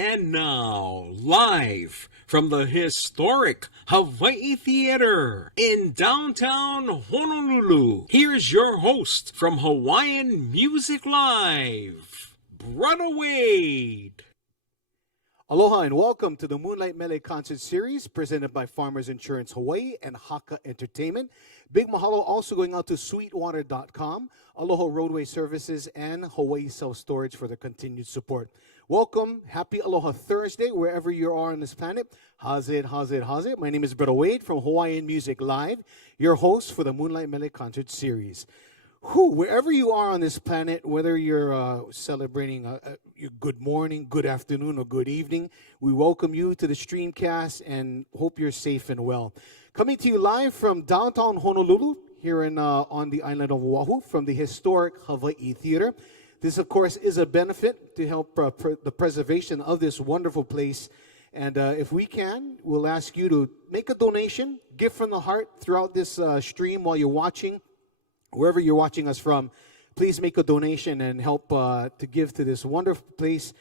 And now, live from the historic Hawaii Theater in downtown Honolulu, here's your host from Hawaiian Music Live, Brother Wade. Aloha and welcome to the Moonlight Mele concert series presented by Farmers Insurance Hawaii and Haka Entertainment. Big mahalo also going out to sweetwater.com, Aloha Roadway Services, and Hawaii Self Storage for their continued support. Welcome. Happy Aloha Thursday, wherever you are on this planet. How's it? My name is Brother Wade from Hawaiian Music Live, your host for the Moonlight Mele concert series. Wherever you are on this planet, whether you're celebrating your good morning, good afternoon, or good evening, we welcome you to the streamcast and hope you're safe and well. Coming to you live from downtown Honolulu, here on the island of Oahu, from the historic Hawaii Theater. This, of course, is a benefit to help the preservation of this wonderful place. And if we can, we'll ask you to make a donation, give from the heart throughout this stream while you're watching. Wherever you're watching us from, please make a donation and help to give to this wonderful place,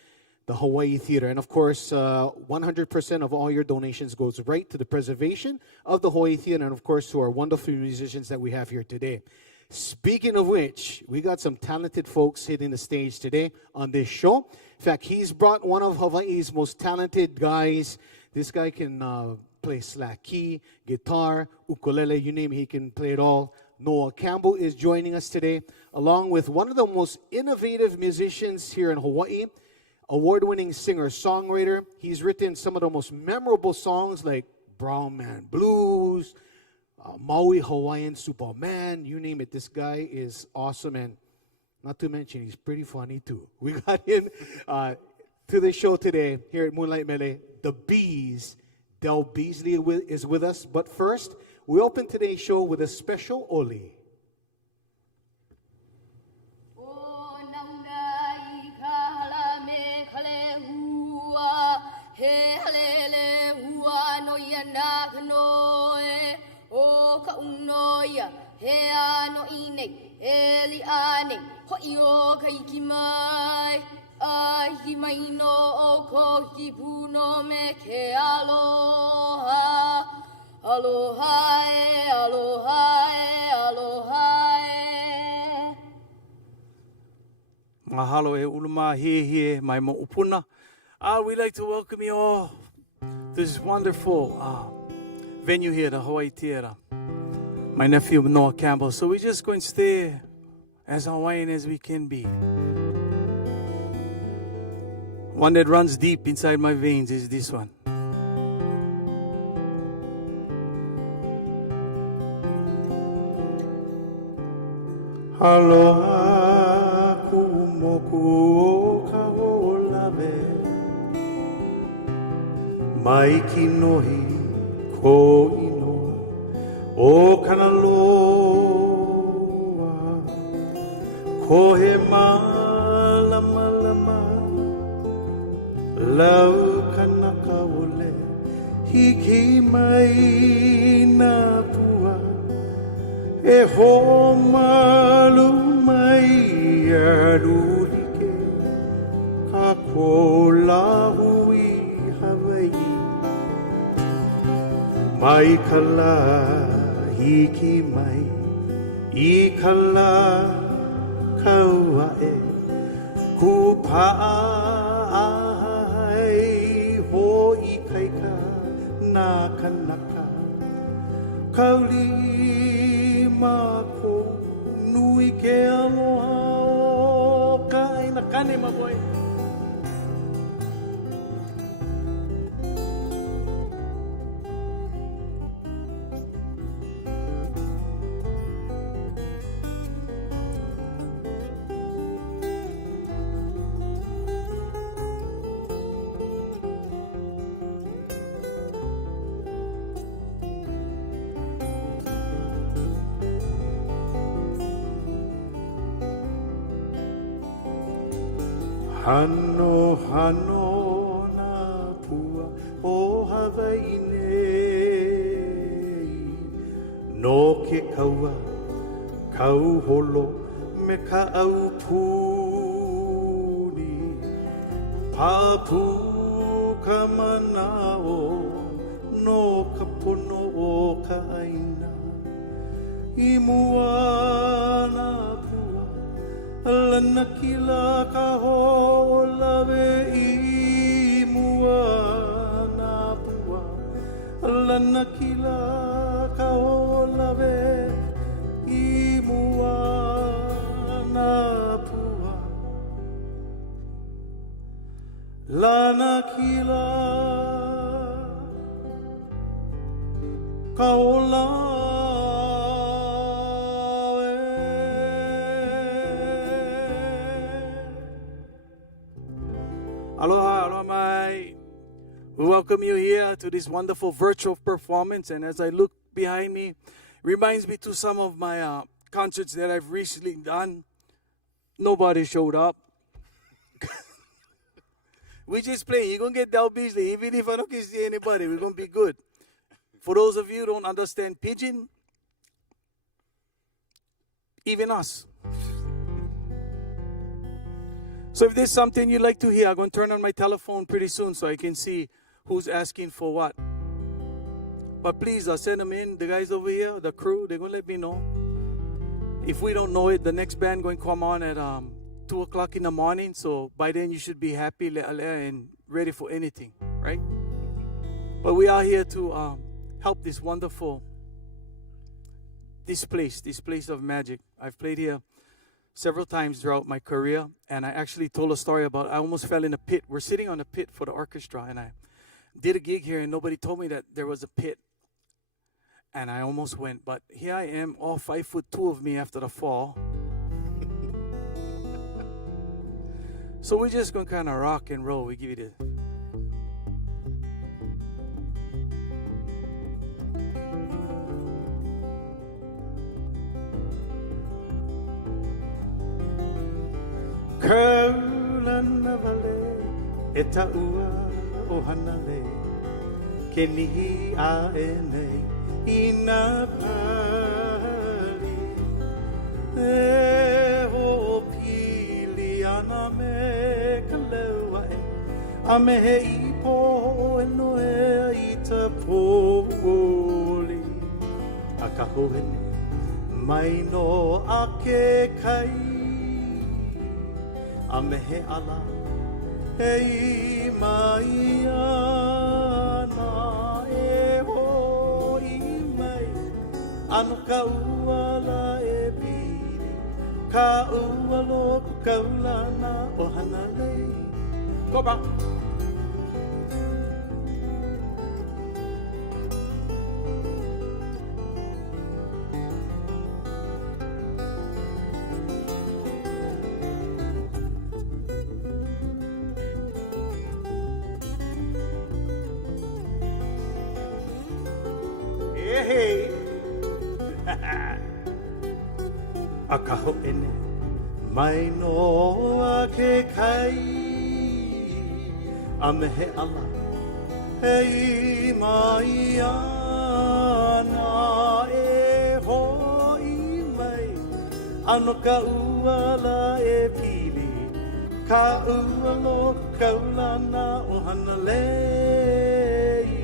the Hawaii Theater. And of course, 100% of all your donations goes right to the preservation of the Hawaii Theater and of course to our wonderful musicians that we have here today. Speaking of which, we got some talented folks hitting the stage today on this show. In fact, he's brought one of Hawaii's most talented guys. This guy can play slack key, guitar, ukulele, you name it, he can play it all. Noah Campbell is joining us today, along with one of the most innovative musicians here in Hawaii, award-winning singer-songwriter. He's written some of the most memorable songs like Brown Man Blues, Maui Hawaiian Superman, you name it. This guy is awesome, and not to mention, he's pretty funny too. We got him to the show today here at Moonlight Mele. The Bees, Del Beazley is with us. But first, we open today's show with a special oli. O ka unoia, he ano ine, eli ane, hoi o ka iki mai, ai hi mai no o ko hi puno me ke aloha, aloha e, aloha e, aloha e. Mahalo e uluma hie mai mo upuna. We'd like to welcome you all to this wonderful venue here, the Hawaii Theater. My nephew Noah Campbell. So we're just going to stay as Hawaiian as we can be. One that runs deep inside my veins is this one. Aloha kumoku o ka olave mai ki nohi ko inoa o kana loa ko he malama lau kana kaole hiki mai na pua e ho malu mai arurike ka kola hui Hawaii mai kala hiki mai I kala kaua e ku paai ho I kaika na kanaka kauli mako nui ke aloha o ka ina kane ma boy. Hano na pua o Hawaii nei no ke kaua kau holo me ka au puni papu manao no ka pono o ka aina I mua na pua Alana kila ka ho lawe I mua na pua Alana kila ka ho lawe I mua na pua Lana kila ka ho lawe Aloha, aloha mai. We welcome you here to this wonderful virtual performance. And as I look behind me, reminds me to some of my concerts that I've recently done. Nobody showed up. We just play. You're going to get Del Beazley. Even if I don't get to see anybody, we're going to be good. For those of you who don't understand Pidgin, even us. So if there's something you'd like to hear, I'm going to turn on my telephone pretty soon so I can see who's asking for what. But please, send them in. The guys over here, the crew, they're going to let me know. If we don't know it, the next band going to come on at 2 o'clock in the morning. So by then you should be happy and ready for anything, right? But we are here to help this wonderful, this place of magic. I've played here several times throughout my career, and I actually told a story about I almost fell in a pit. We're sitting on a pit for the orchestra, and I did a gig here, and nobody told me that there was a pit, and I almost went. But here I am, all 5'2" of me after the fall. So we're just gonna kind of rock and roll. We give you this. Kaulana vale e taua o hanale ke nihi a e nei I nā pari e ho pili ana me ka leua e a me he I po e noe I ta pōli a ka hohene mai no ake kai a me he ala hei mai ana e ho I mai ano ka ua la e piri ka ua loko kaulana o hana lei kopa Hey, a kaho ene mai no a ke kai a me he ala hei mai ana e hoi mai ano ka ua la e pili ka ua lo kaulana o hana lei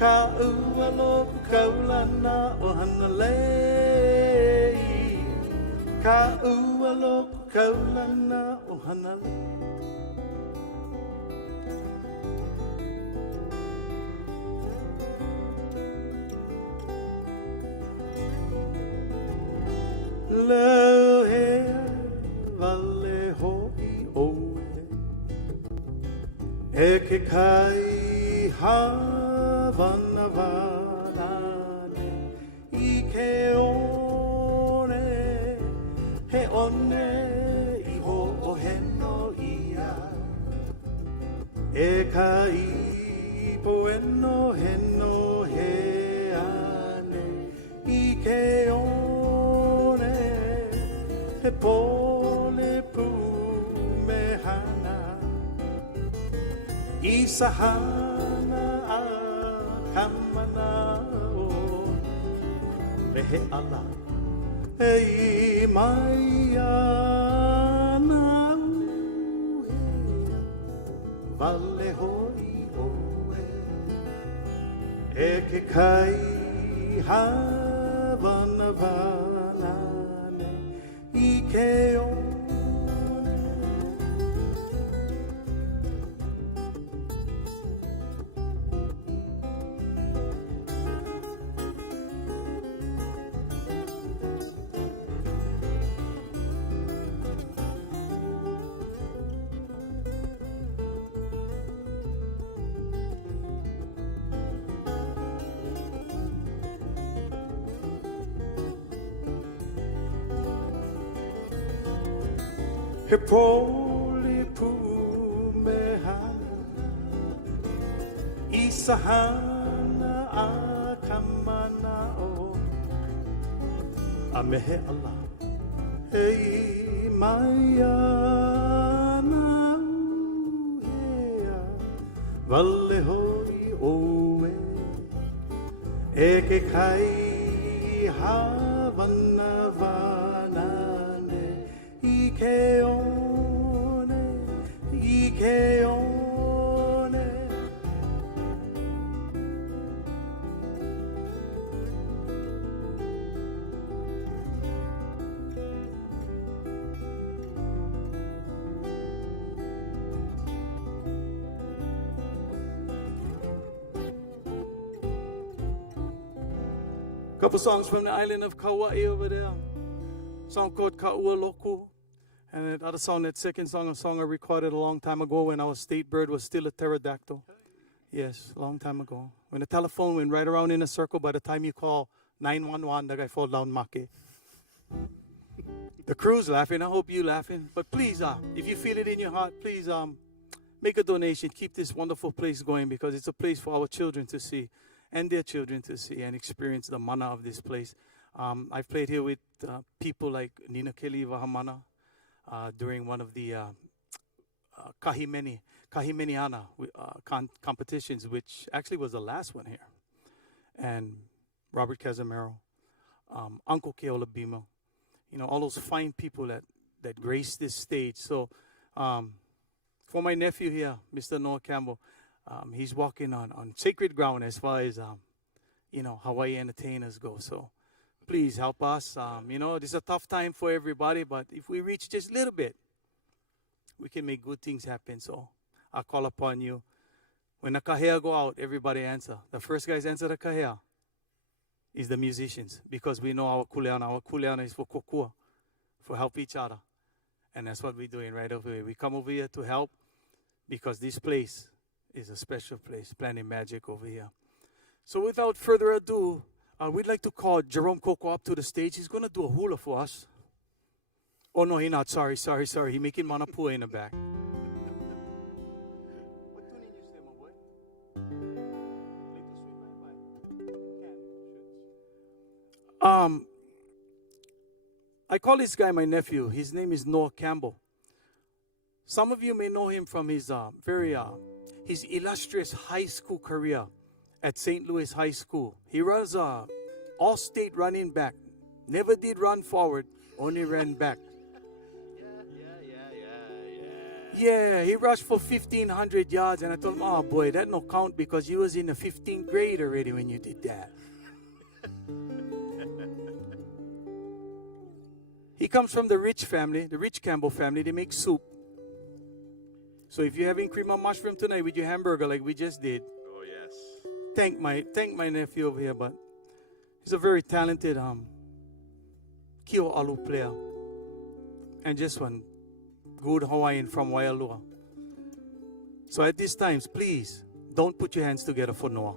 ka ua lo kaulana o hana lei ka ua lo kaulana o hana lei Leo he vale hoi oe e ke kai havana varane I ke one he one I ho o heno ia e kai poeno heno he ane I ke one he pole pu me hana I sahana a kamana o me he ala hei mai ana uhe vale hoi oe e ke kai havana vanane I ke one. He poli pumeha Isahana a kamana o Amehe Allah Hei maya na uhea Vale hoi oe Eke kai havana vanane Ike one, Ike one. Couple songs from the island of Kauai over there. Song called Ka'ua Loku. And that other song, that second song, a song I recorded a long time ago when our state bird was still a pterodactyl. Yes, a long time ago. When the telephone went right around in a circle, by the time you call 911, the guy fall down make. The crew's laughing. I hope you laughing. But please, if you feel it in your heart, please make a donation. Keep this wonderful place going because it's a place for our children to see and their children to see and experience the mana of this place. I've played here with people like Nina Kelly Vahamana during one of the Kahimeniana competitions, which actually was the last one here. And Robert Casimiro, Uncle Keola Bima, you know, all those fine people that grace this stage. So for my nephew here, Mr. Noah Campbell, he's walking on sacred ground as far as, you know, Hawaii entertainers go. So please help us. You know, this is a tough time for everybody, but if we reach just a little bit, we can make good things happen. So I call upon you. When the kahea go out, everybody answer. The first guys answer the kahea is the musicians, because we know our kuleana. Our kuleana is for kokua, for help each other. And that's what we're doing right over here. We come over here to help because this place is a special place, Planet Magic over here. So without further ado, we'd like to call Jerome Coco up to the stage. He's going to do a hula for us. Oh, no, he's not. Sorry. He's making manapua in the back. What tune did you say, my boy? I call this guy my nephew. His name is Noah Campbell. Some of you may know him from his his illustrious high school career at St. Louis High School. He was all-state running back. Never did run forward, only ran back. Yeah, he rushed for 1,500 yards, and I told him, oh boy, that no count because you was in the 15th grade already when you did that. He comes from the Rich family, the Rich Campbell family. They make soup. So if you're having cream of mushroom tonight with your hamburger like we just did, oh yes, thank my nephew over here, but he's a very talented Kio Alu player. And just one good Hawaiian from Waialua. So at these times, please, don't put your hands together for Noah.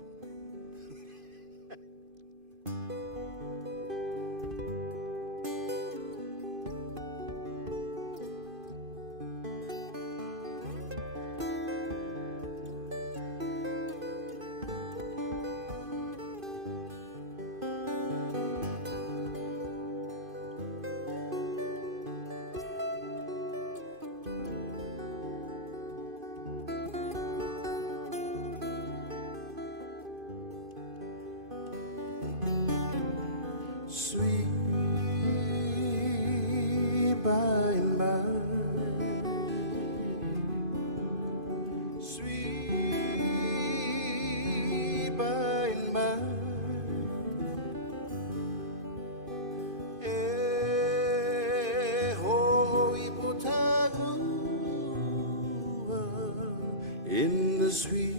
in the sweet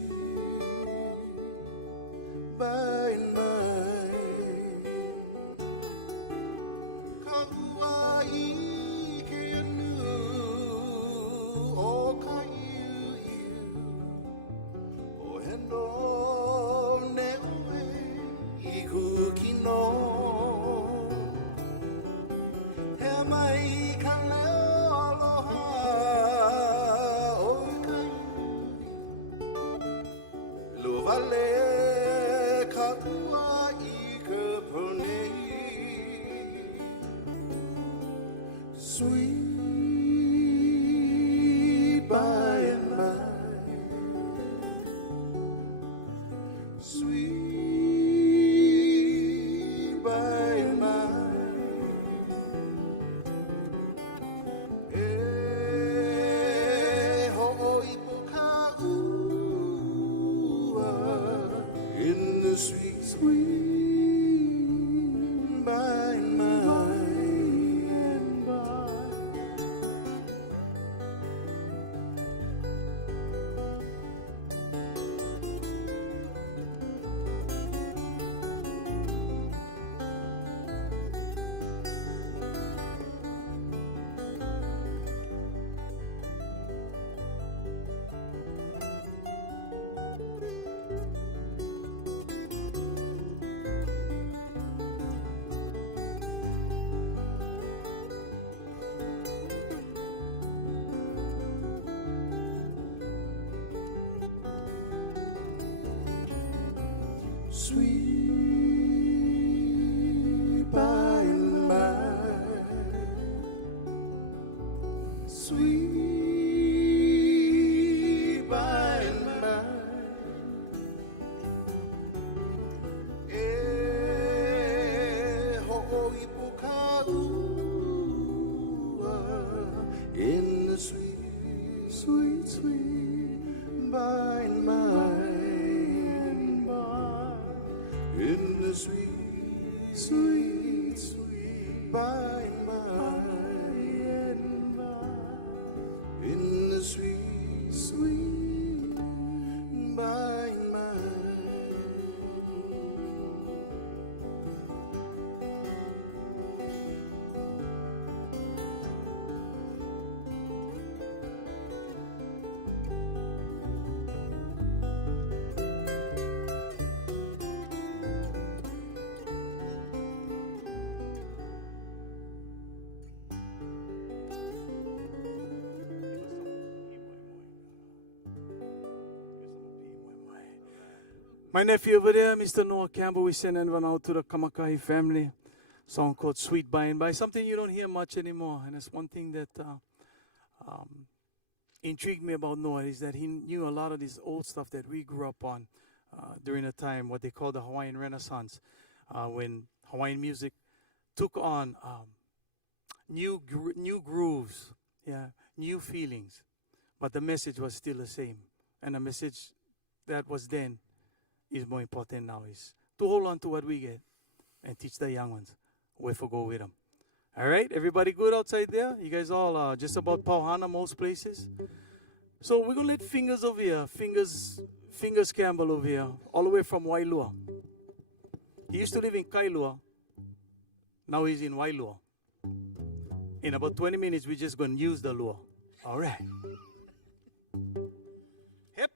by and by. Kauai ke anu o ka iu o heno ne oe I kukino he mai ka leo aloha o ka iu vale ka ua I ka pronei sweet by and by, sweet by and by. Ho'i po ka ua in the sweet, sweet by and by. Sweet by and by, sweet by and by. Ho'i po ka ua in the sweet, sweet, sweet by and by. In the sweet, sweet, sweet by and by, in the sweet, sweet by and by. My nephew over there, Mr. Noah Campbell, we sending one out to the Kamakahi family. Song called Sweet By and By. Something you don't hear much anymore. And that's one thing that intrigued me about Noah is that he knew a lot of this old stuff that we grew up on during a time, what they call the Hawaiian Renaissance, when Hawaiian music took on new grooves, new feelings. But the message was still the same. And the message that was then is more important now, is to hold on to what we get and teach the young ones where to go with them. All right, everybody good outside there? You guys all just about Pauhana most places? So we're going to let Fingers over here, Fingers Campbell over here, all the way from Wailua. He used to live in Kailua. Now he's in Wailua. In about 20 minutes, we're just going to use the lua. All right. Hip.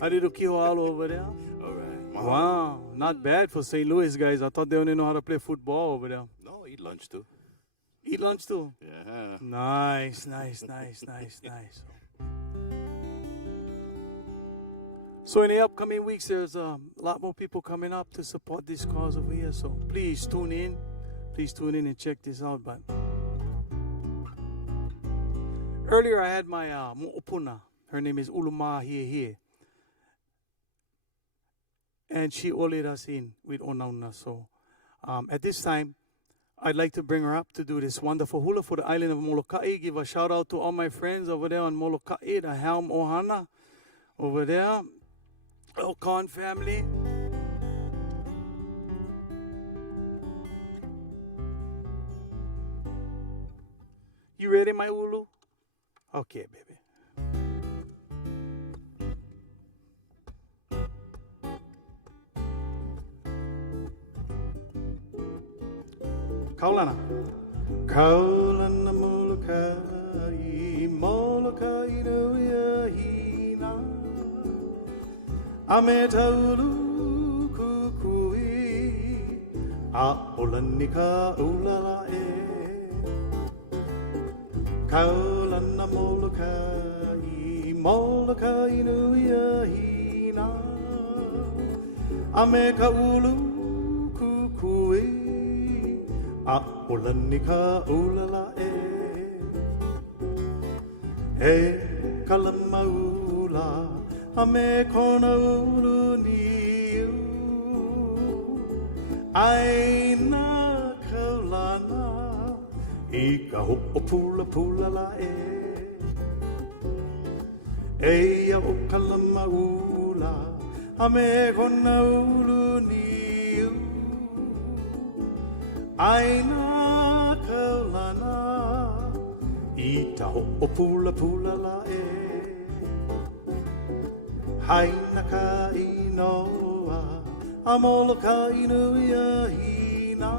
Arirukiho all over there. All right. Wow, not bad for St. Louis guys. I thought they only know how to play football over there. No, eat lunch too. Eat lunch too. Yeah. Nice, nice, nice, nice, nice. So in the upcoming weeks, there's a lot more people coming up to support this cause over here. So please tune in. Please tune in and check this out. But earlier I had my Waipuna. Her name is Uluma Hie. And she oled us in with Onauna. So at this time, I'd like to bring her up to do this wonderful hula for the island of Molokai. Give a shout out to all my friends over there on Molokai, the Helm Ohana over there. Khan family. You ready, my Ulu? Okay, baby. Kaulana. Kaulana Molokai, Molokai no Yahina. Ame taulu kukui, a olanika ulala e. Kaulana Molokai, Molokai no Yahina. Ame kaulu kukui. A olanika ulala e kalamaula a me kona ulu niu aina kaulana I ka ho'opula pula la e a o kalamaula a me kona ulu niu Aina kaulana I ta ho'opula pula la Haina ka inoa A Molokai nui a hina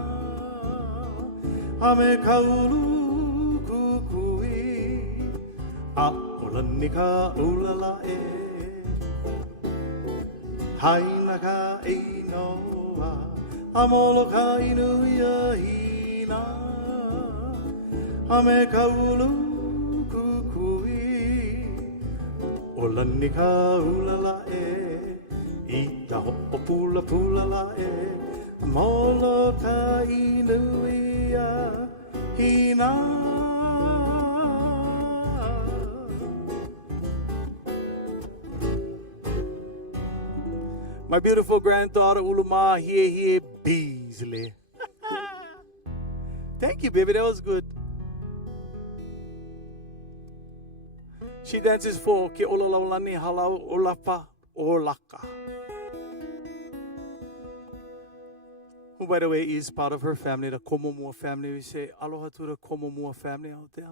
A me kaulu kukui A olani ka ulala Haina ka inoa A Molokai nui a hina A me kaulu kukui Olani ka ulala I ta ho'opula pula la A Molokai nui a hina My beautiful granddaughter, Uluma Hie Beazley. Thank you, baby. That was good. She dances for Ke Olalaulani Halau Olapa Olaka. Who, by the way, is part of her family, the Komomua family. We say aloha to the Komomua family out there.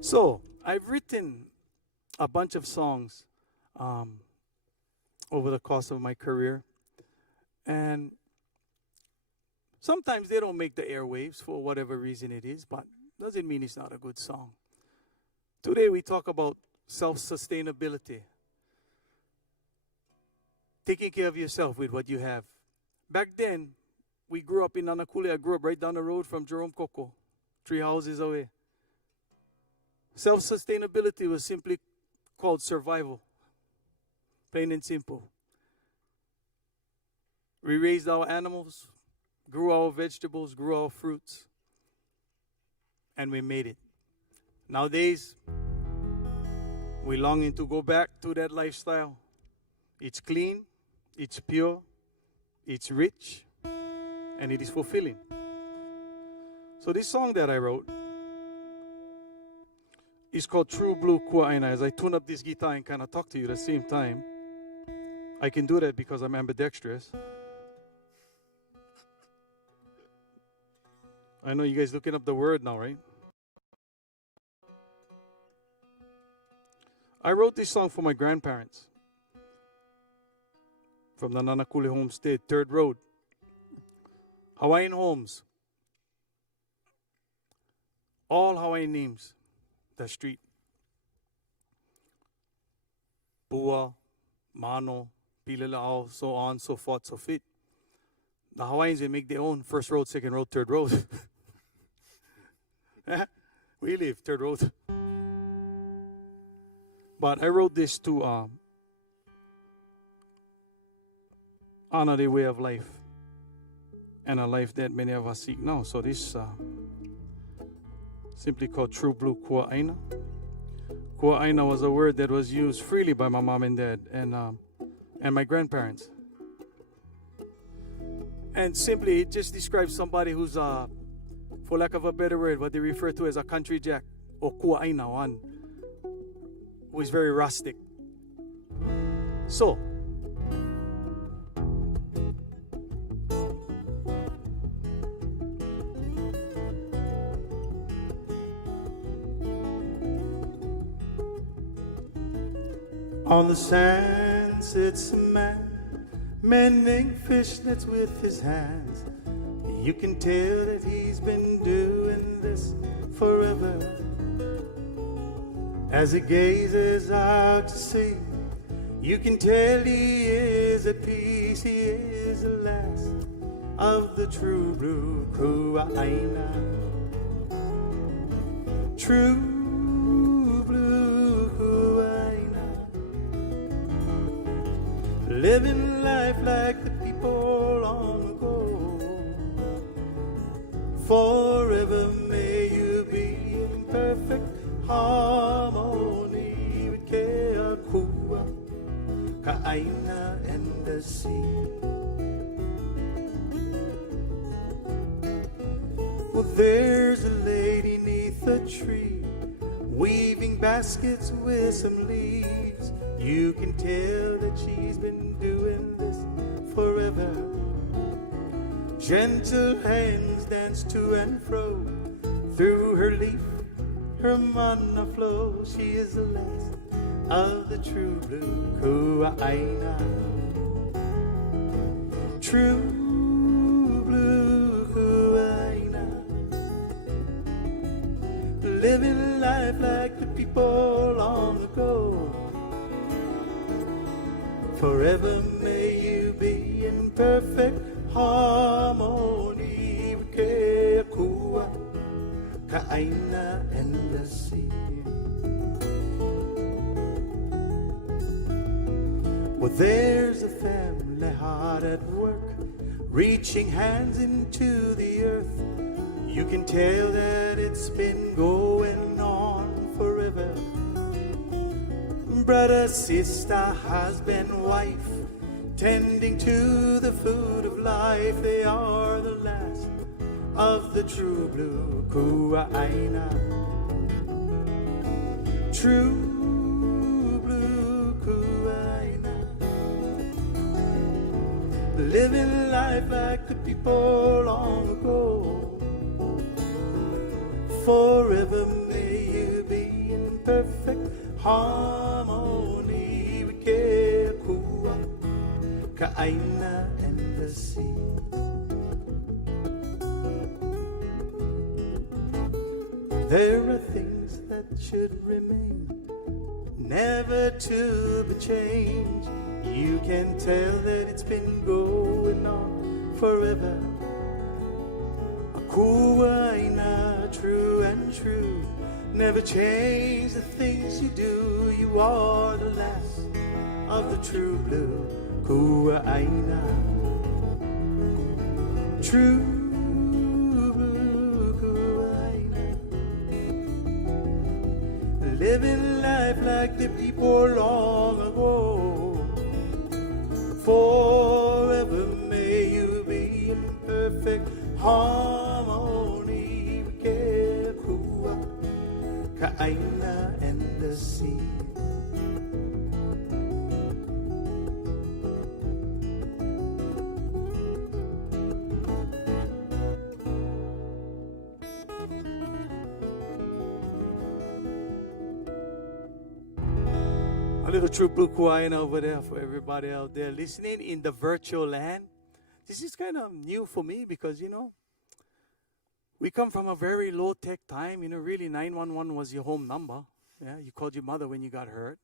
So, I've written a bunch of songs over the course of my career. And sometimes they don't make the airwaves for whatever reason it is, but doesn't mean it's not a good song. Today we talk about self-sustainability. Taking care of yourself with what you have. Back then, we grew up in Nanakule. I grew up right down the road from Jerome Coco, 3 houses away. Self-sustainability was simply called survival. Plain and simple. We raised our animals, grew our vegetables, grew our fruits, and we made it. Nowadays, we're longing to go back to that lifestyle. It's clean, it's pure, it's rich, and it is fulfilling. So this song that I wrote is called True Blue Kuaina. As I tune up this guitar and kind of talk to you at the same time, I can do that because I'm ambidextrous. I know you guys looking up the word now, right? I wrote this song for my grandparents from the Nanakule Homestead, 3rd Road, Hawaiian Homes. All Hawaiian names, the street. Bua, Mano, Pilalao, so on, so forth, so fit. The Hawaiians, they make their own first road, second road, third road. We live third road. But I wrote this to honor the way of life and a life that many of us seek now. So this simply called True Blue Kua Aina. Kua Aina was a word that was used freely by my mom and dad and my grandparents. And simply, it just describes somebody who's, for lack of a better word, what they refer to as a country jack, or Kua Aina, one who is very rustic. So, on the sand sits a man mending fishnets with his hands. You can tell that he's been doing this forever. As he gazes out to sea, you can tell he is at peace. He is the last of the true blue Kuaina. True blue Kuaina, living life like the people long ago. Forever may you be in perfect harmony with Keakua, Ka'aina, and the sea. Well, there's a lady neath a tree, weaving baskets with some leaves. You can tell that she's been doing this forever. Gentle hands dance to and fro, through her leaf her mana flows. She is the last of the true blue Kuaina. True blue Kuaina, living life like the people long ago. Forever may you be in perfect harmony with Keakua, Ka'aina, and the sea. Well, there's a family hard at work, reaching hands into the earth. You can tell that it's been going on forever. Brother, sister, husband, wife, tending to the food of life. They are the last of the true blue Kuaina. True blue Kuaina, living life like the people long ago. Forever may you be in perfect harmony with Keakua, Ka'aina, and the sea. There are things that should remain, never to be changed. You can tell that it's been going on forever. A Kuaina, true and true, never change the things you do. You are the last of the true blue Kuaina. True blue Kuaina, living life like the people long ago. Forever may you be in perfect harmony with Keakua, Ka'aina, and the sea. a little true blue Kuaina over there for everybody out there listening in the virtual land. This is kind of new for me because, We come from a very low-tech time. Really 911 was your home number. Yeah, you called your mother when you got hurt.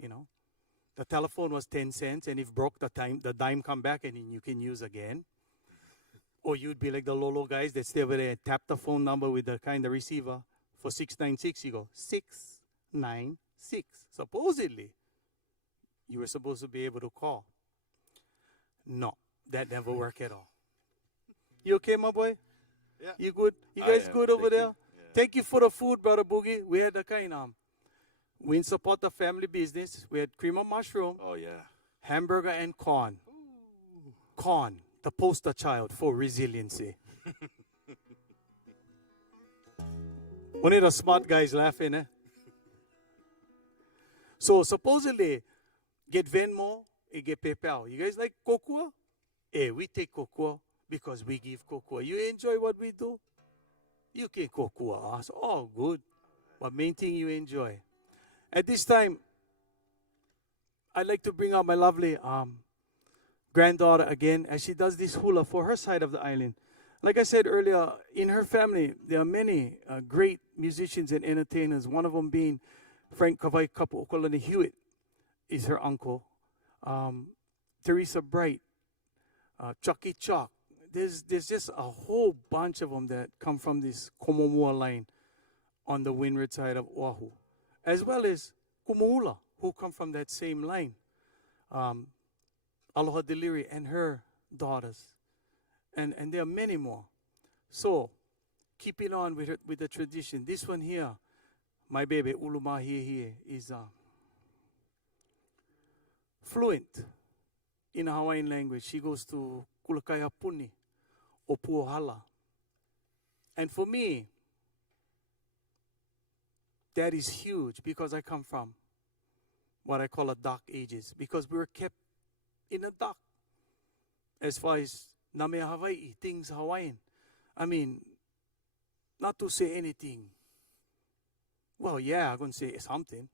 The telephone was 10 cents, and if broke, the dime come back and you can use again. Or you'd be like the Lolo guys that stay over there and tap the phone number with the kind of receiver for 696. You go 696. Supposedly, you were supposed to be able to call. No, that never worked at all. You okay, my boy? Yeah. You good? You guys good over there? Yeah. Thank you for the food, Brother Boogie. We had the kind of, we support the family business. We had cream of mushroom. Oh, yeah. Hamburger and corn. Ooh. Corn, the poster child for resiliency. One of the smart guys laughing, eh? So supposedly, get Venmo, and get PayPal. You guys like kokua? We take kokua because we give kokua. You enjoy what we do? You can kokua us. All good. But main thing you enjoy. At this time, I'd like to bring out my lovely granddaughter again as she does this hula for her side of the island. Like I said earlier, in her family, there are many great musicians and entertainers, one of them being Frank Kawai Kapu Okolani Hewitt is her uncle. Teresa Bright, Chucky Chuck. There's just a whole bunch of them that come from this Komomua line on the windward side of Oahu, as well as Kumuula, who come from that same line. Aloha Deliri and her daughters. And there are many more. So, keeping on with the tradition. This one here, my baby, Ulumahi, is fluent in Hawaiian language. She goes to Kulakai Hapuni or Puohala. And for me, that is huge because I come from what I call a dark ages. Because we were kept in the dark as far as Namea Hawaii, things Hawaiian. I mean, not to say anything. Well, yeah, I'm going to say something.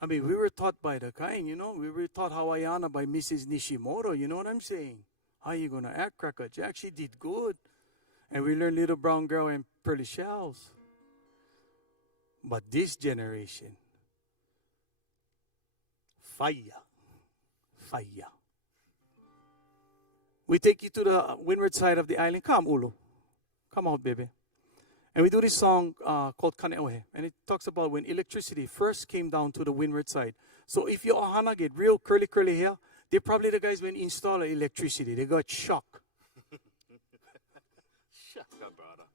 I mean, we were taught by the kind, we were taught Hawaiiana by Mrs. Nishimoto, you know what I'm saying? How you going to act, Cracker Jack? She did good. And we learned Little Brown Girl and Pearly Shells. But this generation, fire. We take you to the windward side of the island. Come, Ulu. Come out, baby. And we do this song called Kaneohe. And it talks about when electricity first came down to the windward side. So if your ohana get real curly hair, they're probably the guys when install electricity. They got shock. Shaka, brother.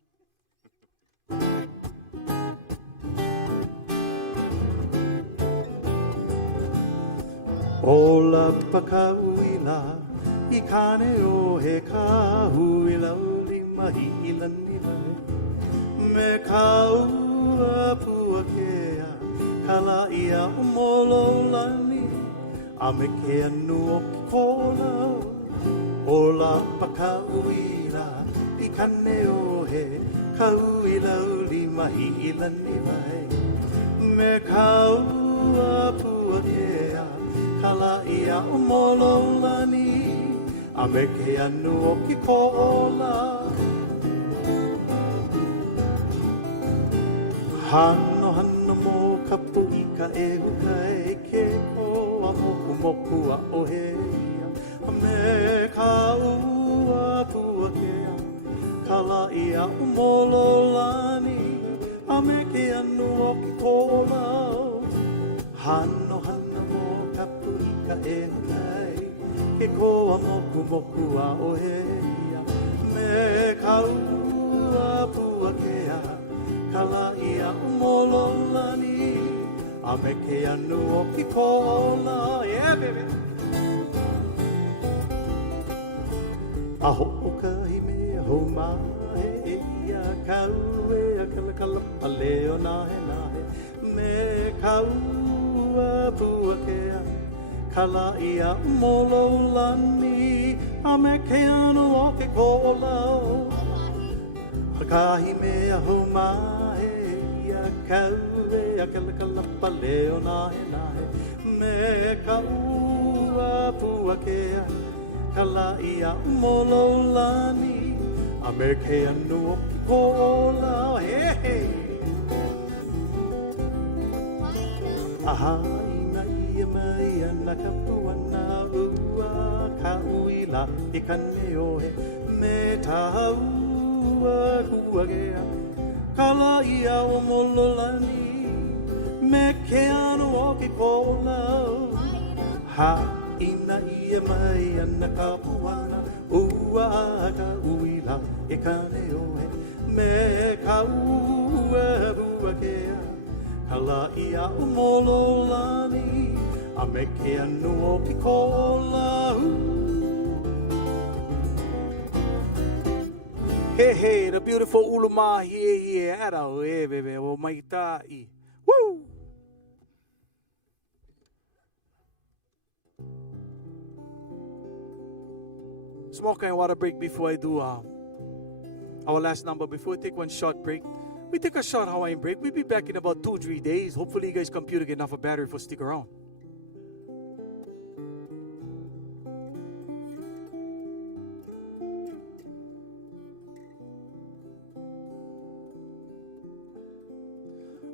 Ola pakauila I kaneohe kahuila uli mahi ilani mai. Me kaua puakea kala ia umololani a me ke anu o ki kola ola pakauila I kaneohe kauila uli mahi ilani mai. Me kaua puakea kala ia umololani a me ke anu o ki kola Hano mo kapu I ka ehu kai ke koa moku a oheia a me ka ua puakea kala ia umololani a me ke anu o ki kola Hano mo kapu I ka ehu kai ke koa moku a oheia me ka ua puakea kala ia umololani a me ke anu o ki kola yeah baby a ho'oka I me ho mahe e ia kaue a kala a leo nahe me kaua puakea kala ia umololani a me ke anu o ki kola Kahi mea ho mahe ia kaue a kala leo nahe me kaua puakea kala ia umololani a Amerike anu kola he he Ahaina ia mai ana kapuana ua kauila ikaneo he me taua kuagea Kala ia o mololani me ke anu o ki kola Haina ia mai ana kapuana ua kauila ikaneo he me kaua kuagea Kala ia o mololani a me ke anu o ki kola Hey, hey, the beautiful uluma here, ara e bebe, o mai tai. Woo! Smoke and water break before I do our last number. Before we take one short break, we take a short Hawaiian break. We'll be back in about 2-3 days. Hopefully you guys' computer get enough of battery for stick around.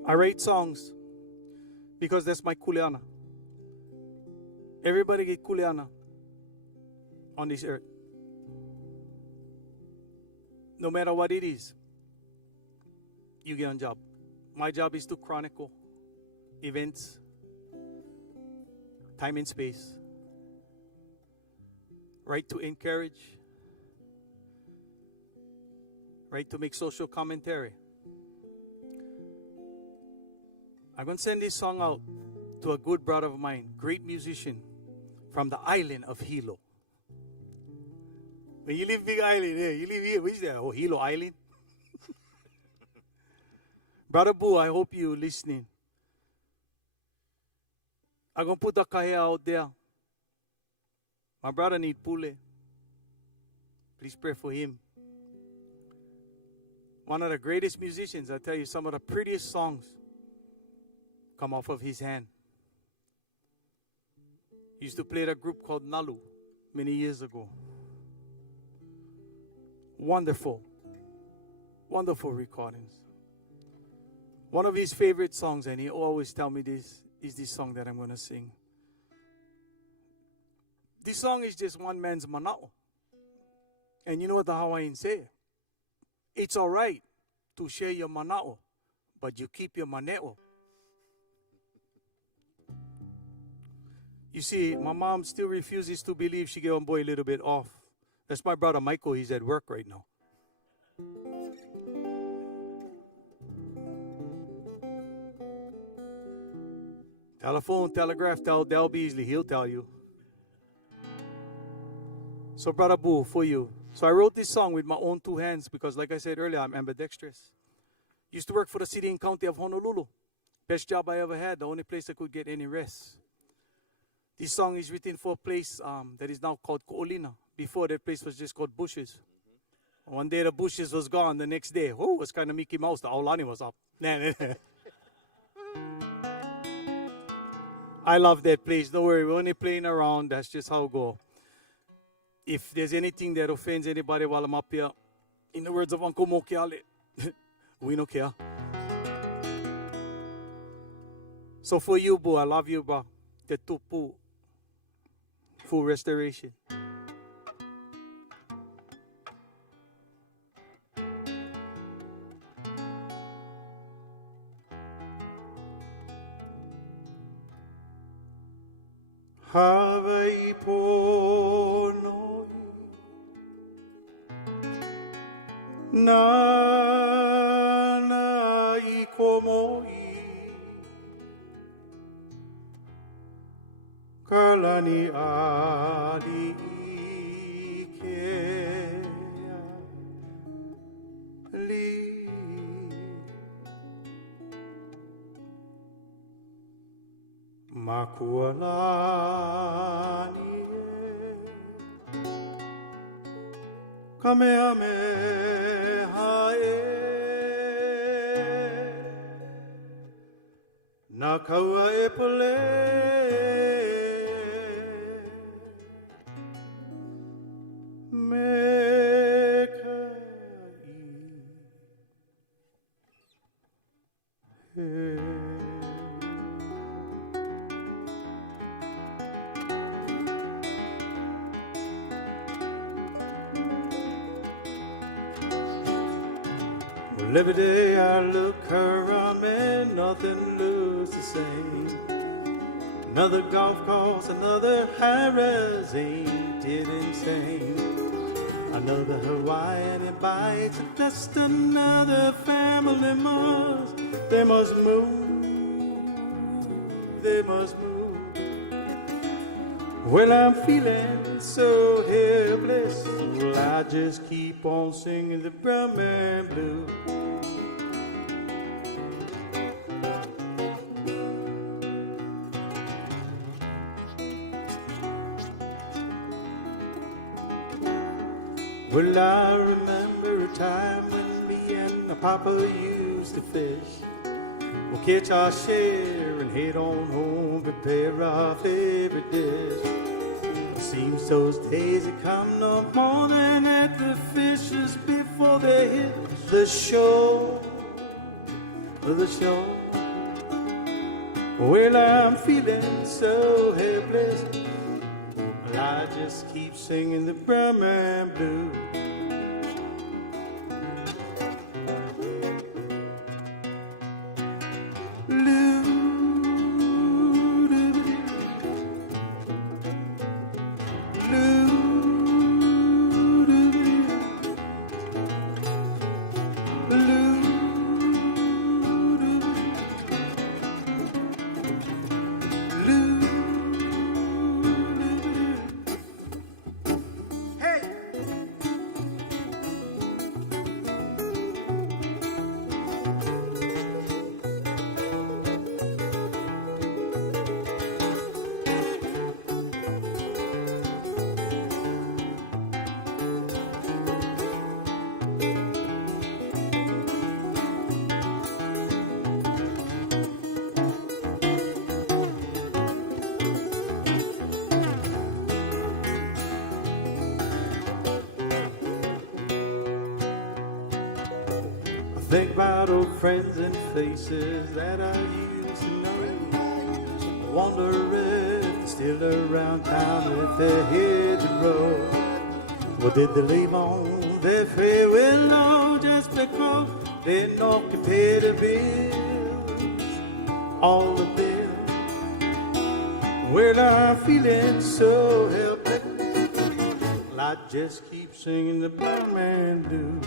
I write songs because that's my kuleana. Everybody get kuleana on this earth. No matter what it is, you get a job. My job is to chronicle events, time and space, right to encourage, right to make social commentary. I'm going to send this song out to a good brother of mine, great musician from the island of Hilo. When you live Big Island, yeah, you live here, which is that? Oh, Hilo Island? Brother Boo, I hope you're listening. I'm going to put a kahe out there. My brother need pule. Please pray for him. One of the greatest musicians, I tell you, some of the prettiest songs come off of his hand. He used to play at a group called Nalu many years ago. Wonderful, wonderful recordings. One of his favorite songs, and he always tell me this, is this song that I'm going to sing. This song is just one man's manao. And you know what the Hawaiians say? It's all right to share your manao, but you keep your maneo. You see, my mom still refuses to believe she gave one boy a little bit off. That's my brother Michael. He's at work right now. Telephone, telegraph, tell Del Beazley. He'll tell you. So, Brother Boo, for you. So I wrote this song with my own two hands because, like I said earlier, I'm ambidextrous. Used to work for the city and county of Honolulu. Best job I ever had. The only place I could get any rest. This song is written for a place that is now called Ko'olina. Before, that place was just called Bushes. One day the Bushes was gone. The next day, it was kind of Mickey Mouse. The Aulani was up. I love that place. Don't worry, we're only playing around. That's just how it goes. If there's anything that offends anybody while I'm up here, in the words of Uncle Mokiale, we don't care. So for you, Boo, I love you, bro. Te tupu. Full restoration. Hawaii ponoi Nana I komoi Kalani ali ikea li Makualani Kamehameha Nakaua e pole Meka Well, every day I look around me, nothing looks the same. Another golf course, another Harris ain't it insane. Another Hawaiian invites, just another family they must move, they must move. Well, I'm feeling so helpless, well, I just keep on singing the brown man blues. Well, I remember a time when me and my papa used to fish. We'll catch our share and head on home, prepare our favorite dish. It seems those days have come no more than at the fishes before they hit the shore, the shore. Well, I'm feeling so helpless, I just keep singing the brown man blues. Think about old friends and faces that I used to know. Wonder if they're still around town, if they're hit the road. Well, did they leave on their farewell note just because they not can pay the bills, all the bills? Well, I'm feeling so helpless, I just keep singing the brown man blues.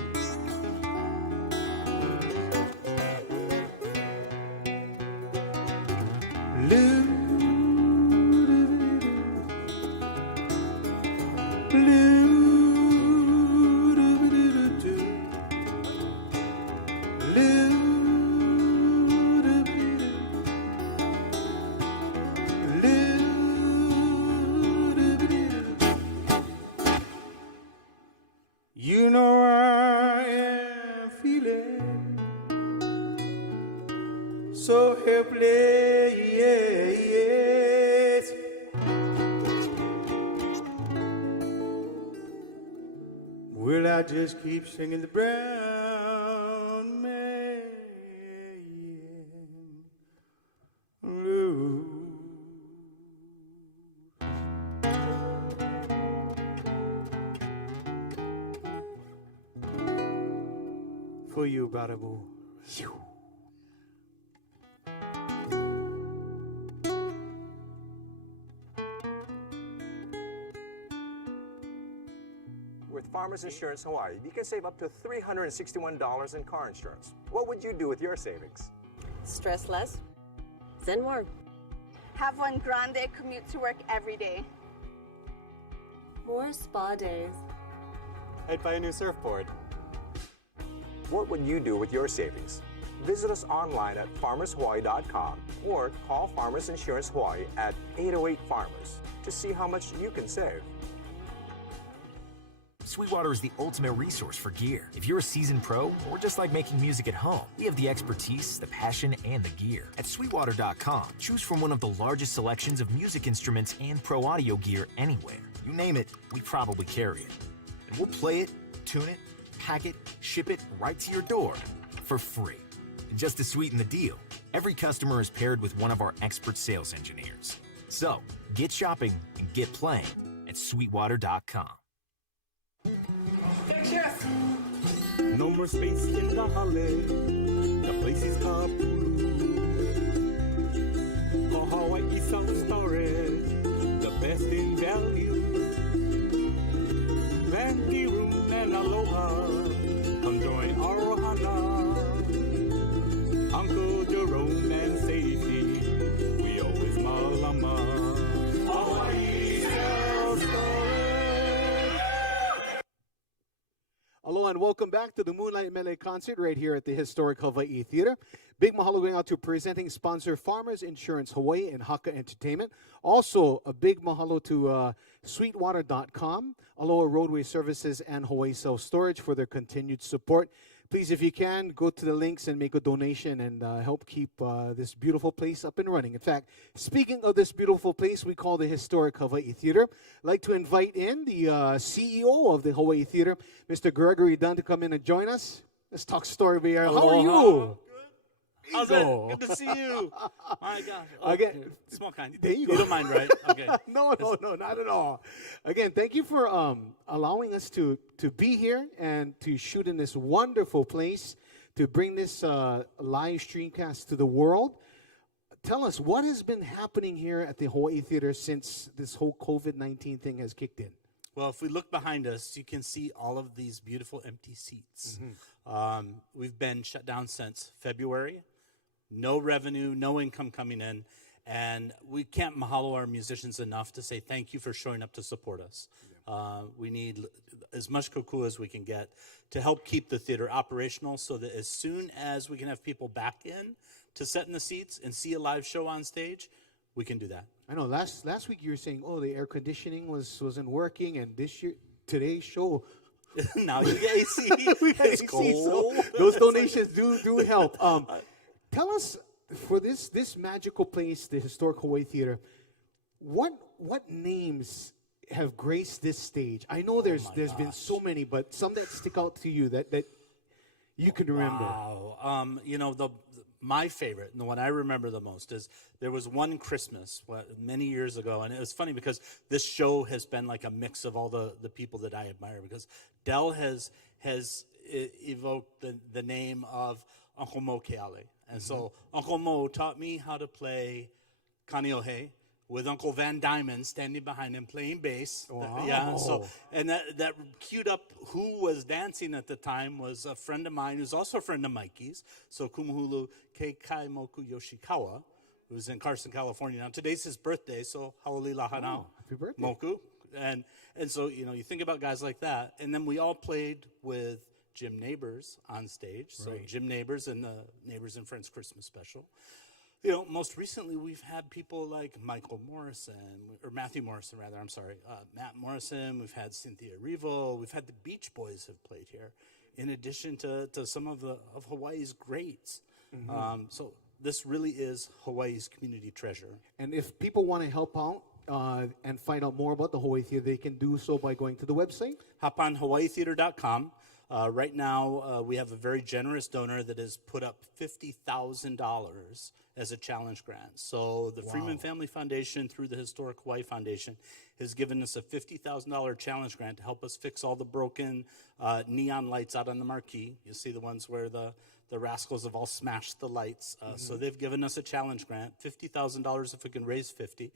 You know I am feeling so helpless, yes. Will I just keep singing the brown man blues? For you, Barabu. With Farmers Insurance Hawaii, you can save up to $361 in car insurance. What would you do with your savings? Stress less, zen more. Have one grande commute to work every day. More spa days. I'd buy a new surfboard. What would you do with your savings? Visit us online at farmershawaii.com or call Farmers Insurance Hawaii at 808-FARMERS to see how much you can save. Sweetwater is the ultimate resource for gear. If you're a seasoned pro or just like making music at home, we have the expertise, the passion, and the gear. At Sweetwater.com, choose from one of the largest selections of music instruments and pro audio gear anywhere. You name it, we probably carry it. And we'll play it, tune it, pack it, ship it right to your door for free. And just to sweeten the deal, every customer is paired with one of our expert sales engineers. So, get shopping and get playing at Sweetwater.com. No more space in the hallway. The place is Kapulu. For Hawaii self-storage, the best in value. Plenty room and aloha. Come join our ohana. Uncle Jerome and safety. We always malama. Hawaii self-storage. Aloha and welcome back to the Moonlight Mele concert right here at the historic Hawaii Theater. Big mahalo going out to presenting sponsor Farmers Insurance Hawaii and Haka Entertainment. Also, a big mahalo to Sweetwater.com, Aloha Roadway Services, and Hawaii Self Storage for their continued support. Please, if you can, go to the links and make a donation and help keep this beautiful place up and running. In fact, speaking of this beautiful place we call the historic Hawaii Theater, I'd like to invite in the CEO of the Hawaii Theater, Mr. Gregory Dunn, to come in and join us. Let's talk story, BR. How are you? How's it? Good to see you. My gosh. Oh, Again, small kind. there you You go. don't mind, right? Okay. No, not at all. Again, thank you for allowing us to be here and to shoot in this wonderful place, to bring this live streamcast to the world. Tell us, what has been happening here at the Hawaii Theater since this whole COVID-19 thing has kicked in? Well, if we look behind us, you can see all of these beautiful empty seats. We've been shut down since February. No revenue, no income coming in. And we can't mahalo our musicians enough to say thank you for showing up to support us. We need as much kokua as we can get to help keep the theater operational so that as soon as we can have people back in to sit in the seats and see a live show on stage, we can do that. I know last week you were saying, oh, the air conditioning wasn't working, and today's show, Now you get AC. we got It's AC, cold. so those donations do help. Tell us, for this magical place, the historic Hawaii Theater, what names have graced this stage? I know there's been so many, but some that stick out to you that you can remember. Wow. My favorite, and the one I remember the most, is there was one Christmas many years ago, and it was funny because this show has been like a mix of all the people that I admire, because Del has evoked the name of Uncle Mo Keale. And so Uncle Mo taught me how to play Kaneohe with Uncle Van Diamond standing behind him playing bass. Wow. Yeah, so, and that queued up who was dancing at the time was a friend of mine who's also a friend of Mikey's. So Kumuhulu Keikaimoku Yoshikawa, who's in Carson, California. Now today's his birthday, so Haoli Lahanau Happy birthday. Moku. And so, you think about guys like that. And then we all played with Jim Neighbors on stage. So Jim Neighbors and the Neighbors and Friends Christmas special. Most recently we've had people like Matthew Morrison, rather, I'm sorry, Matt Morrison, we've had Cynthia Erivo, we've had the Beach Boys have played here, in addition to some of Hawaii's greats. So this really is Hawaii's community treasure. And if people want to help out and find out more about the Hawaii Theater, they can do so by going to the website. Hop on hawaiitheater.com. Right now, we have a very generous donor that has put up $50,000 as a challenge grant. So the Freeman Family Foundation, through the Historic Hawaii Foundation, has given us a $50,000 challenge grant to help us fix all the broken neon lights out on the marquee. You see the ones where the rascals have all smashed the lights. So they've given us a challenge grant, $50,000 if we can raise 50.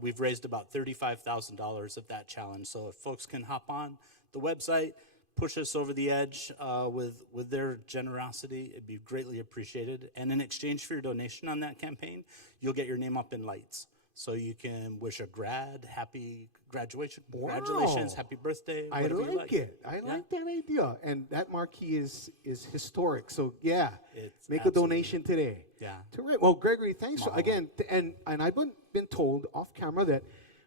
We've raised about $35,000 of that challenge. So if folks can hop on the website, push us over the edge with their generosity, it'd be greatly appreciated. And in exchange for your donation on that campaign, you'll get your name up in lights. So you can wish a grad happy graduation, congratulations, happy birthday, I whatever you like it. I like that idea. And that marquee is historic. So yeah, It's make a absolutely- donation today. Yeah. Terrific. Well, Gregory, thanks again. And I've been told off camera that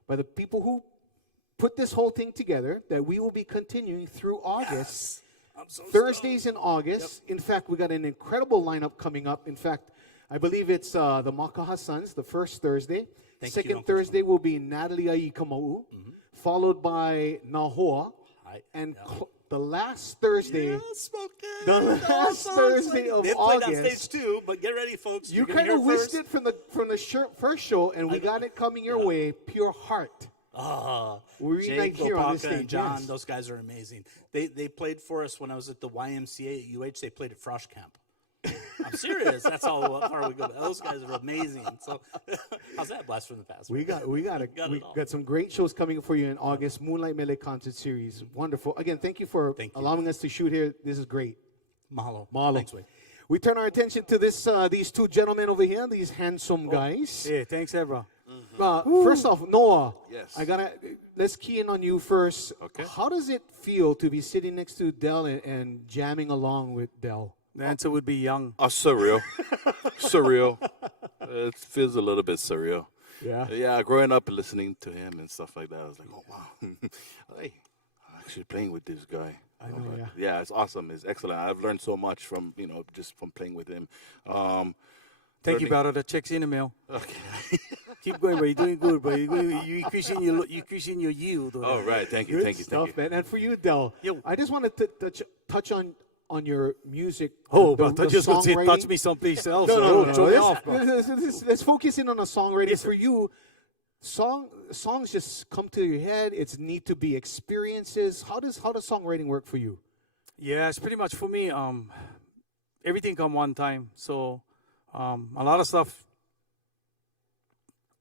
by the people who put this whole thing together, that we will be continuing through August. I'm so Thursdays in August. In fact, we got an incredible lineup coming up. In fact, I believe it's the Makaha Sons, the first Thursday. Thank you, Second Uncle Thursday will be Natalie Aikamau, followed by Nahoa. Hi. And the last Thursday, Smoking. the last Thursday of They've played on August. stage too, but get ready, folks. You You're gonna kind hear of wished first. it from the first show, and we got it coming your way, Pure Heart. We Jake, reunite here on this Opaka, stage, and John, yes. those guys are amazing. They played for us when I was at the YMCA at UH. They played at Frosh Camp. I'm serious. That's how far we go. Those guys are amazing. So, how's that blast from the past? We got some great shows coming for you in August. Moonlight Mele concert series, wonderful. Again, thank you for allowing us to shoot here. This is great. Mahalo. Thanks, Wade. We turn our attention to these two gentlemen over here, these handsome guys. Yeah, thanks, Ebra. First off, Noah. Yes. Let's key in on you first. Okay. How does it feel to be sitting next to Del and jamming along with Del? The answer would be young. Surreal. Surreal. It feels a little bit surreal. Yeah. Yeah, growing up and listening to him and stuff like that, I was like, oh, wow. Hey, I'm actually playing with this guy. I know, yeah. Yeah, it's awesome. It's excellent. I've learned so much from, just from playing with him. Thank you, brother. The check's in the mail. Okay. Keep going, bro. You're doing good, bro. You're increasing your yield. Oh, right. Thank you. Good Thank you. stuff, Thank you. man. And for you, Del, Yo. I just wanted to touch on your music. Oh, the, but I the just want to say, songwriting. touch me someplace else. No. Show me off, bro. Let's focus in on the songwriting. Yes, For you, songs just come to your head. It's need to be experiences. How does songwriting work for you? Yeah, it's pretty much for me. Everything come one time. So a lot of stuff.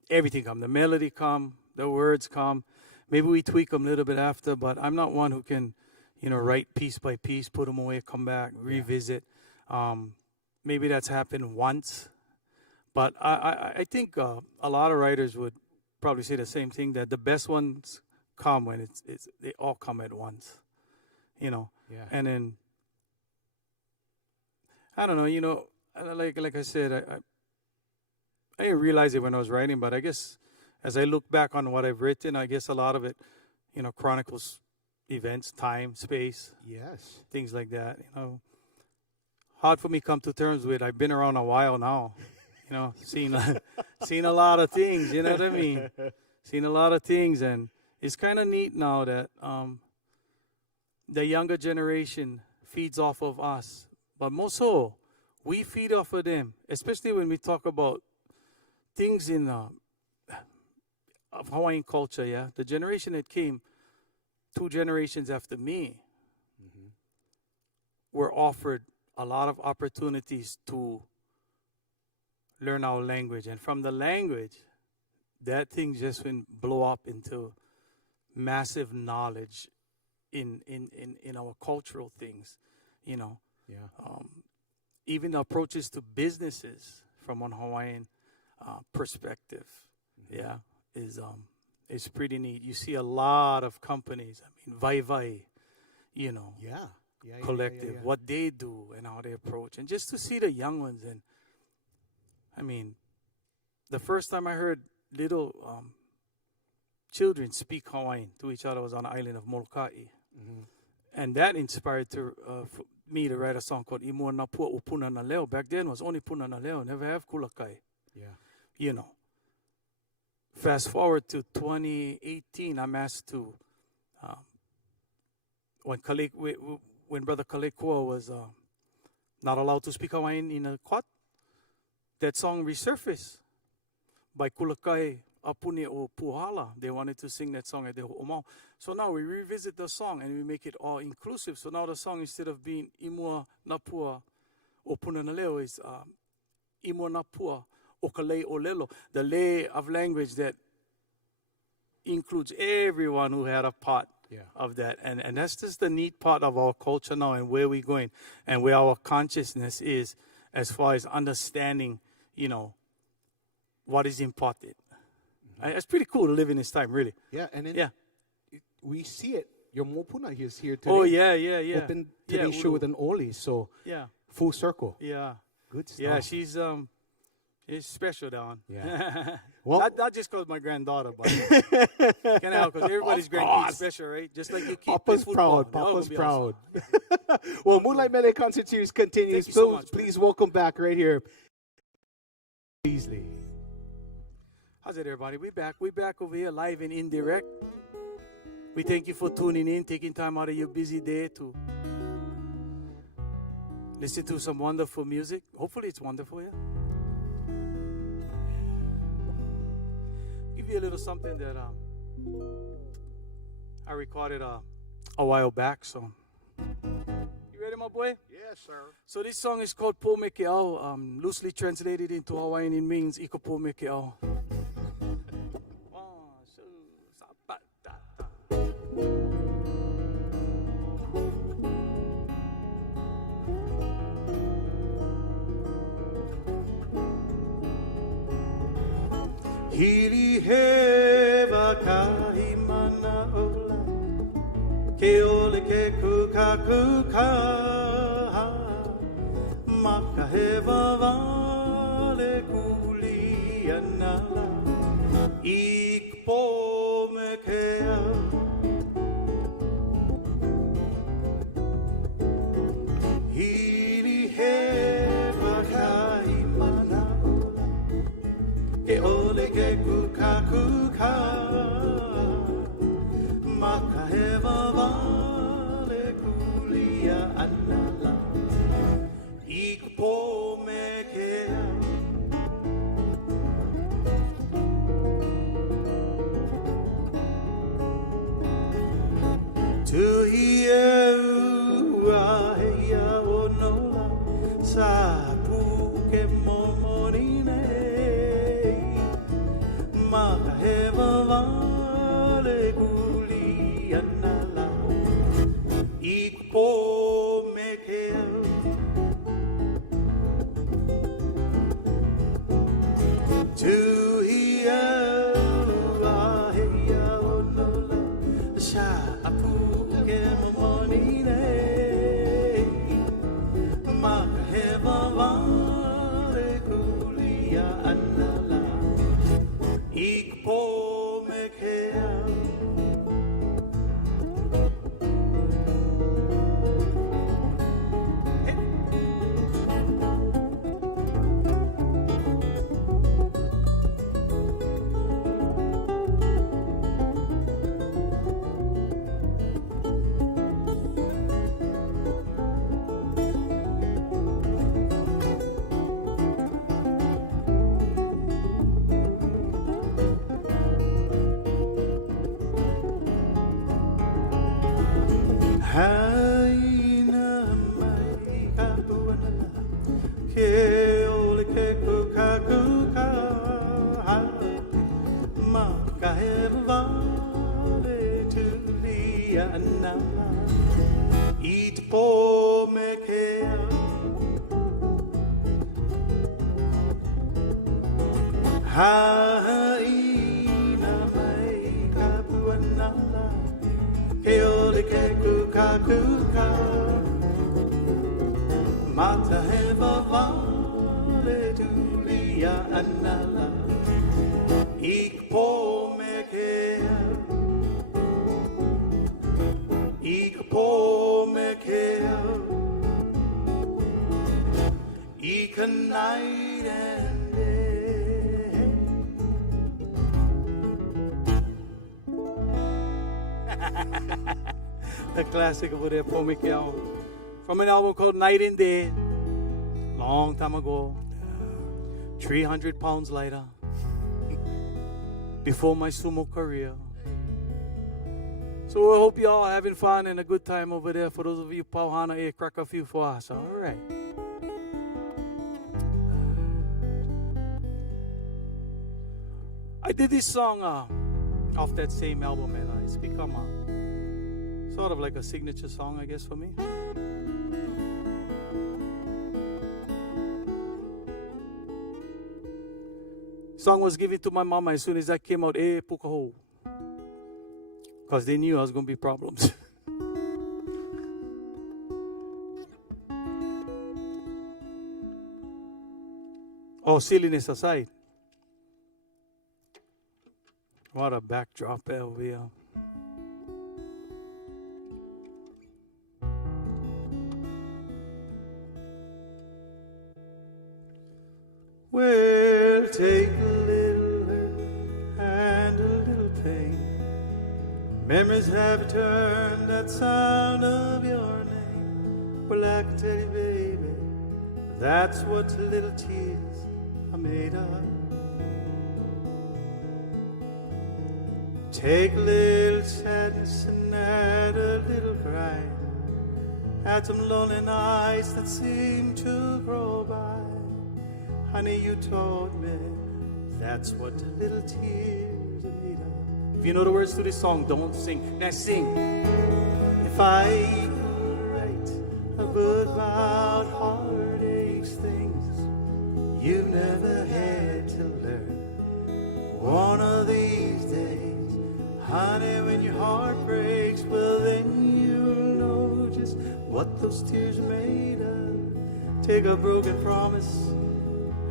Everything come. The melody come. The words come. Maybe we tweak them a little bit after, but I'm not one who can, write piece by piece, put them away, come back, revisit. Maybe that's happened once, but I think a lot of writers would probably say the same thing, that the best ones come when they all come at once, Yeah. And then I don't know, like I said, I didn't realize it when I was writing, but I guess as I look back on what I've written, I guess a lot of it, chronicles events, time, space, Yes. things like that. Hard for me to come to terms with. I've been around a while now, seen a lot of things. You know what I mean? Seen a lot of things, and it's kind of neat now that the younger generation feeds off of us, but more so, we feed off of them. Especially when we talk about things in of Hawaiian culture. Yeah, the generation that came 2 generations after me were offered a lot of opportunities to learn our language. And from the language, that thing just went blow up into massive knowledge in our cultural things, Yeah. Even the approaches to businesses from an Hawaiian perspective, is pretty neat. You see a lot of companies, Vai, collective, Yeah. what they do and how they approach. And just to see the young ones. And the first time I heard little children speak Hawaiian to each other was on the island of Molokai. And that inspired me to write a song called Imua na Pua o Puna na Leo. Back then it was only Puna na Leo, never have Kulakai. Yeah. Fast forward to 2018, I'm asked to, when Brother Kalekua was not allowed to speak Hawaiian in a quad, that song resurfaced by Kulakai Apune o Puhala. They wanted to sing that song at the Ho'omau. So now we revisit the song and we make it all inclusive. So now the song, instead of being Imua na Pua o Puna na Leo, is Imua na Pua o Kalei o Lelo, the lei of language that includes everyone who had a part of that. And that's just the neat part of our culture now and where we're going and where our consciousness is as far as understanding, what is important. It's pretty cool to live in this time, really. Yeah, and then we see it. Your Mopuna is here today. Oh, yeah. Open today's show with an Oli, so full circle. Yeah. Good stuff. Yeah, she's special, Don. Yeah. Well, not just because my granddaughter, but because everybody's grandkids special, right? Just like you keep Papa's football. proud. Papa's be proud. awesome. Well, Moonlight Mele concert series continues. Thank you so much, Please welcome back right here, Beazley. How's it, everybody? We back over here live and indirect. We thank you for tuning in, taking time out of your busy day to listen to some wonderful music. Hopefully it's wonderful, yeah? Give you a little something that I recorded a while back, so. You ready, my boy? Yes, sir. So this song is called Po Meke'au. Loosely translated into Hawaiian, it means Iko Po Meke'au. Hiri he wakahi mana ola Ke ole ke kuka kuka Maka he wawale kuli anala Ik po me kea Hiri he wakahi mana ola Ke ole ke kuka kuka Maka he wawale kulia anala Ik po me kea Tui e ua he ia o nola Sa puke momoni nei Maka he wawale kuli anala Ik po me kea Tui e ua he ia o nola Sa puke momoni nei Maka he wawale kulia anala Ik po me kea Haina mai kapuana Ke ole ke kuka kuka Maka he wale tulia na It po me kea Haina mai kapuana Ke ole ke kuka kuka Mata he wawale tulia anala Ik po me kea Ik po me kea Ik a night and day The classic over there, Po Meke'au. From an album called Night and Day. Long time ago. 300 pounds lighter. Before my sumo career. So I hope you all are having fun and a good time over there. For those of you, Pauhana, crack a few for us. All right. I did this song off that same album, and it's become sort of like a signature song, I guess, for me. Song was given to my mama as soon as I came out, pukaho. Because they knew I was going to be problems. Oh, silliness aside. What a backdrop over here. Well, take a little hurt and a little pain. Memories have returned that sound of your name. Well, I can tell you, baby, that's what little tears are made of. Take a little sadness and add a little cry. Add some lonely nights that seem to grow by. Honey, you taught me that's what little tears are made of. If you know the words to this song, don't sing. Now sing. If I could write a book about heartaches, things you've never had to learn, one of these days, honey, when your heart breaks, well then you'll know just what those tears are made of. Take a broken promise,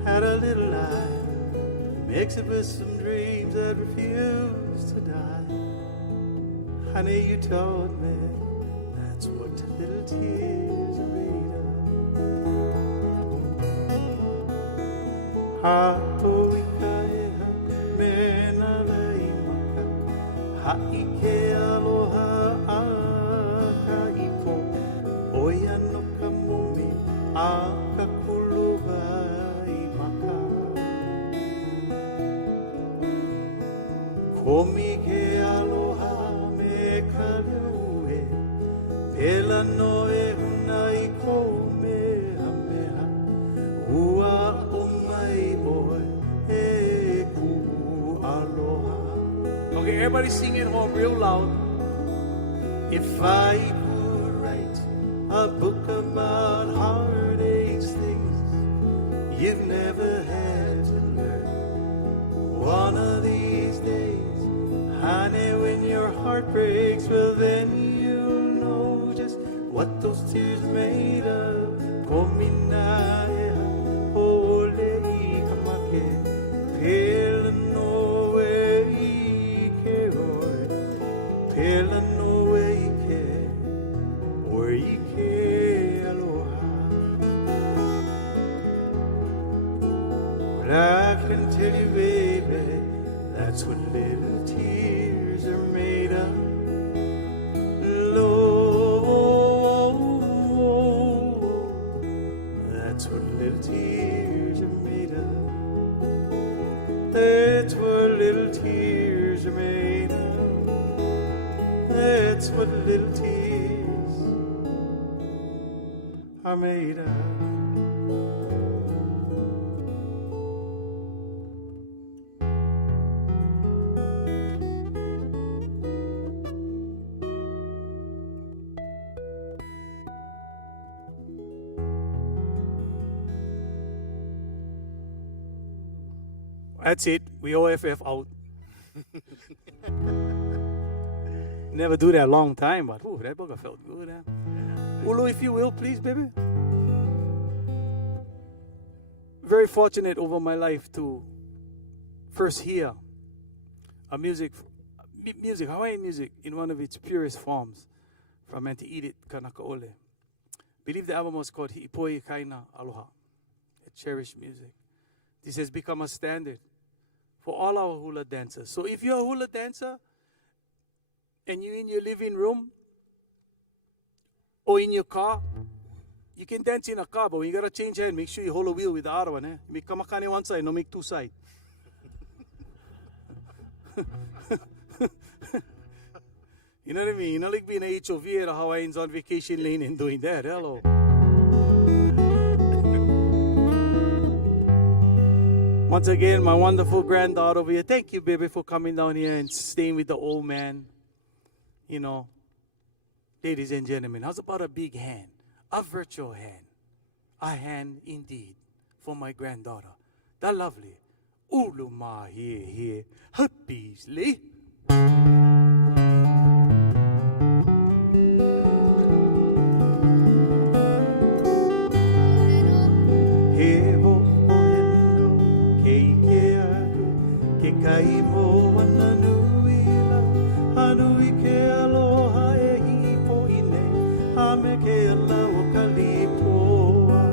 add a little lie, mix it with some dreams that refuse to die. Honey, you taught me that's what little tears are made of. Ha'oikaeha mena leimaka, ha'ike aloha akaipo, oia no kamumi akakuluva imaka. Komi ke aloha me kalue, pela no e unai ko meha meha, ua o mai oe e ku aloha. Okay, everybody sing it home real loud. If I could write a book about heartaches, things you've never had to learn, one of these days, honey, when your heart breaks, well then you'll know just what those tears are made of. Kominae olei kamake, pela no e ke oi, pela no e ke, oi ke aloha. Well, I can tell you, baby, that's what little tears are made of. That's what little tears are made of. That's what little tears are made of. That's what little tears are made of. That's it. We OFF out. Never do that long time, but ooh, that bugger felt good. Ulu, if you will, please, baby. Very fortunate over my life to first hear a music, Hawaiian music, in one of its purest forms from Auntie Edith Kanakaole. I believe the album was called Hi'ipoi Kaina Aloha, a cherished music. This has become a standard for all our hula dancers. So if you're a hula dancer and you're in your living room or in your car, you can dance in a car, but when you gotta change hand, make sure you hold a wheel with the other one. You make kamakani one side, no make two sides. You know what I mean? You know, like being a HOV at a Hawaiians on vacation lane and doing that. Hello. Once again, my wonderful granddaughter over here. Thank you, baby, for coming down here and staying with the old man. You know, ladies and gentlemen, how's about a big hand? A virtual hand. A hand indeed for my granddaughter. The lovely Uluma here, Beazley. Kai mo wana nuila, hanui ke aloha e hipo ine, hame ke alau kalipoa.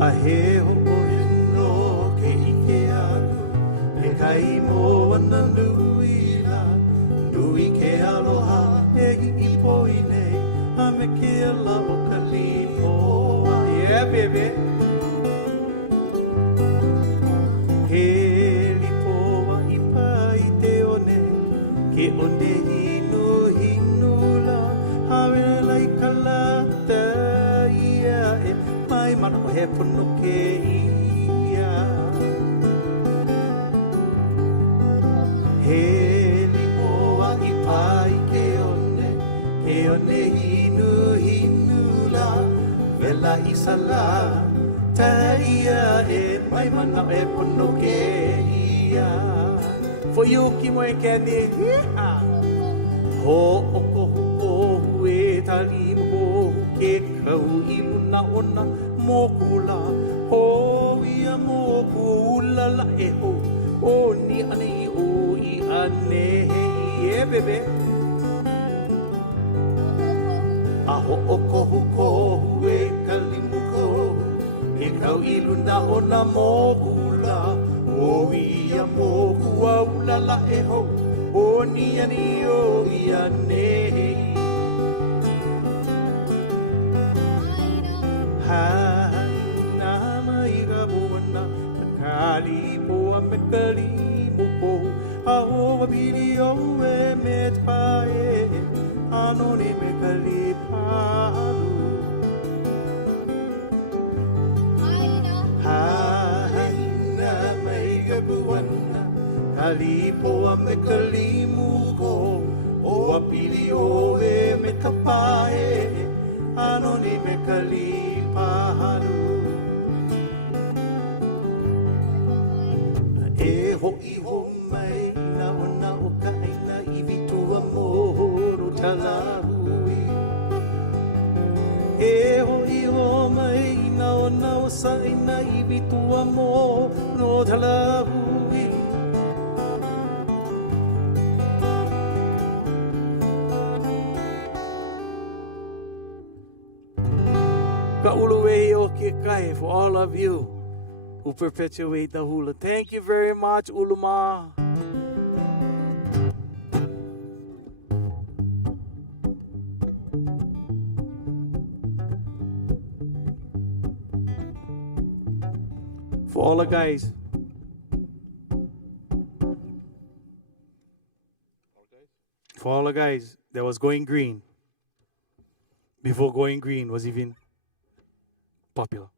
A he ho no ke ike aku, le kai mo wana nuila, nui ke aloha e hipo ine, hame ke alau kalipoa. Yeah, baby. He Ke onde hinu hinula hawe lai kalata ia e mai mana o he pono ke ia he lipoa i pai ke one hinu hinula vela isala ta ia e mai mana e pono ke ia for you ki mo e keni ho oko ho e tali mo ke kau i luna ona mo kula ho ia mo kula la e ho o ni ani o i ane e bebe a ho oko ho e kali mo ko e kau i luna ona mo kula o ia mo kua ula la e ho o ni ani o i ane haina mai ga buana kali po me kali mo po a o bili o e me pae ano ni me kali palu haina mai ga buana kali po me kali mo ko o bili o e me kapae ano ni me kali paharu e ho i ho mai na ona o ka aina i vitu amoro talahui e ho i ho mai na ona o sa aina i vitu amoro talahui Ka uluwei o ke kai for all of you who perpetuate the hula. Thank you very much, Uluma. For all the guys. For all the guys that was going green before going green was even popular.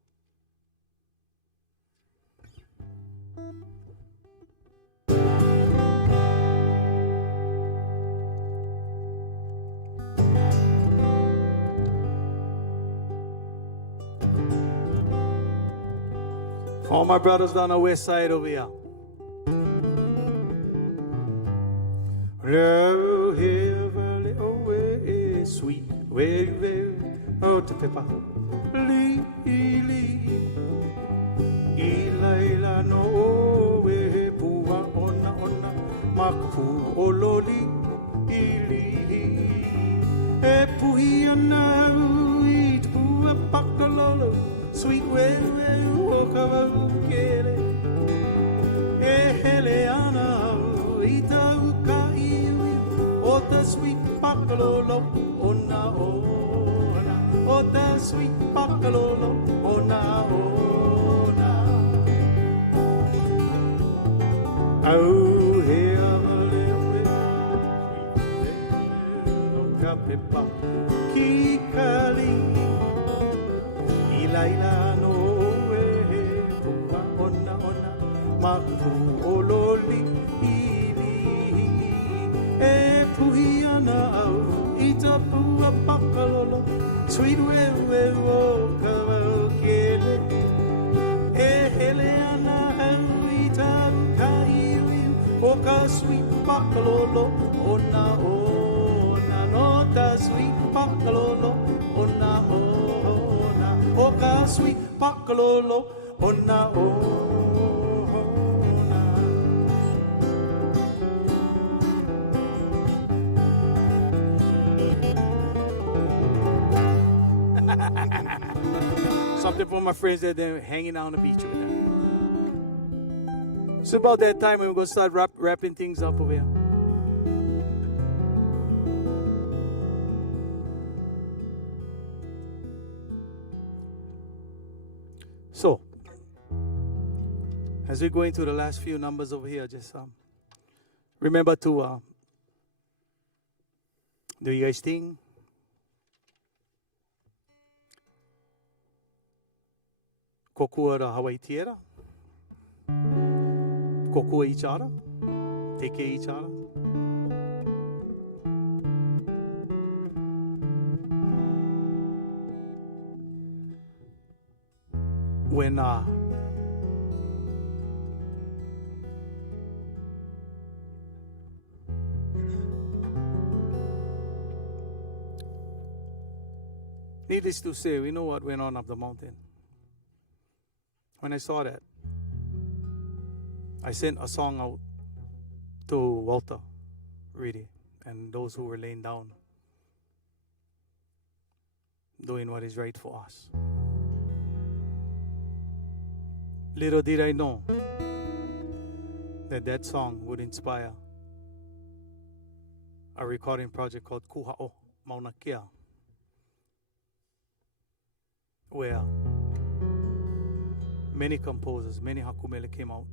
For all my brothers down the west side over here. Sweet, very, very, oh, te pepa. Li, ilaila no we pua ona maku ololi ili e puhi ana I pua pakalolo sweet we woka kele e hele ana ita uka iwi o the sweet pakalolo ona o the sweet pakalolo ona oh hey amale no kapepa kikali ilaila no we pupa ona maku ololi ili e puhiana au ita pua pakalolo sweet we wo kawakele e heleana au ita kaiwi oka sweet pakalolo ona no ta sweet pakalolo ona oka sweet pakalolo ona Something for my friends that they're hanging out on the beach with them. It's about that time when we're going to start wrapping things up over here. So, as we go into the last few numbers over here, just remember to Do you guys think? Kokua ra Hawaii tiera? Kokua each other? Take care each other? When needless to say, we know what went on up the mountain. When I saw that, I sent a song out to Walter, really, and those who were laying down, doing what is right for us. Little did I know that that song would inspire a recording project called Kuha'o Mauna Kea, where many composers, many Haku Mele came out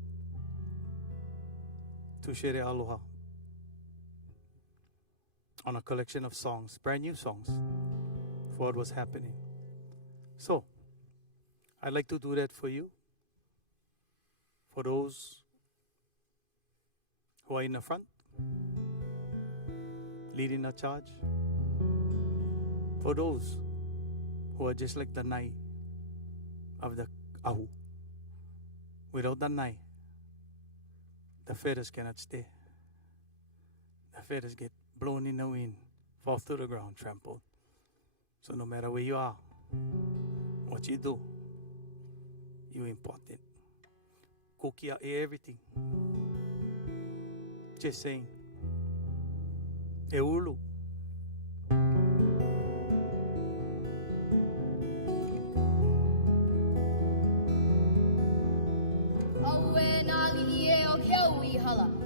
to share their aloha on a collection of songs, brand new songs, for what was happening. So, I'd like to do that for you, for those who are in the front, leading the charge, for those who are just like the nai of the ahu. Without the nai, the feathers cannot stay. The feathers get blown in the wind, fall to the ground, trampled. So no matter where you are, what you do, you're important. Kukia everything. Just saying. Eulu.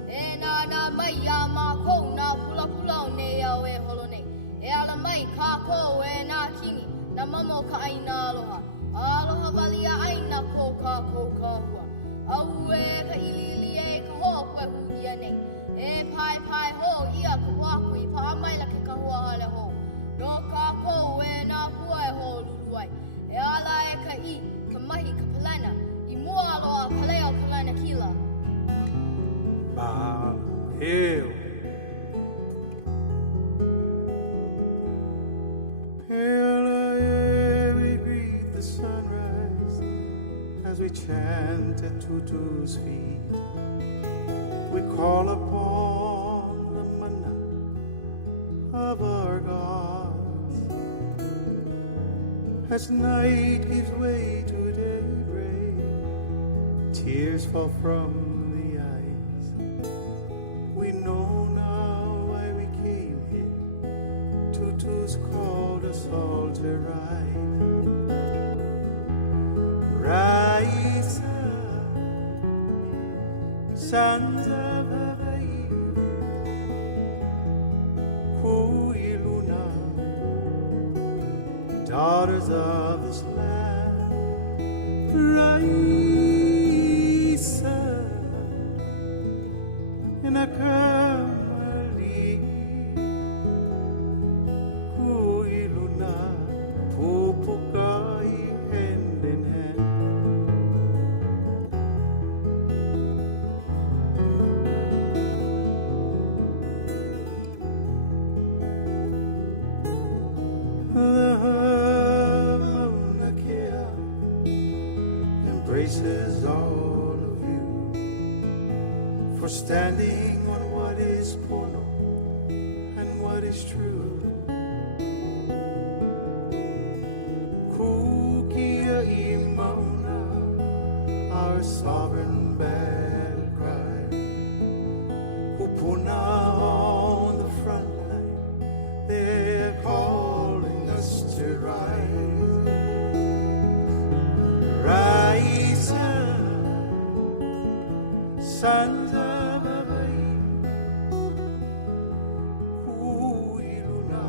E nā mai a mā kou nā pula pula o nei au e holo nei. E ala mai kā kou e nā kini, nā mamo ka aina aloha. Aloha wali a aina kou kā hua. Au e ka ilili e ka hoa koe hu ia nei. E pai pai ho ia ka wakui, pa mai la ke ka hua hale ho. No kā kou e nā pua e ho luluai. E ala e ka I, ka mahi ka palana, I mua aloha ka leo ka lana kila. Hail. Hail, we greet the sunrise as we chant at Tutu's feet. We call upon the mana of our gods as night gives way to daybreak. Tears fall from called us all to rise up, sons of Hawaii, Kuiluna, daughters of this land, rise up in a embraces all of you for standing on what is pono and what is true. Kukia Imona, our sovereign battle cry. Kupuna on the front line, they're calling us to rise. Rise up, sons of Hawaii, Kuiluna,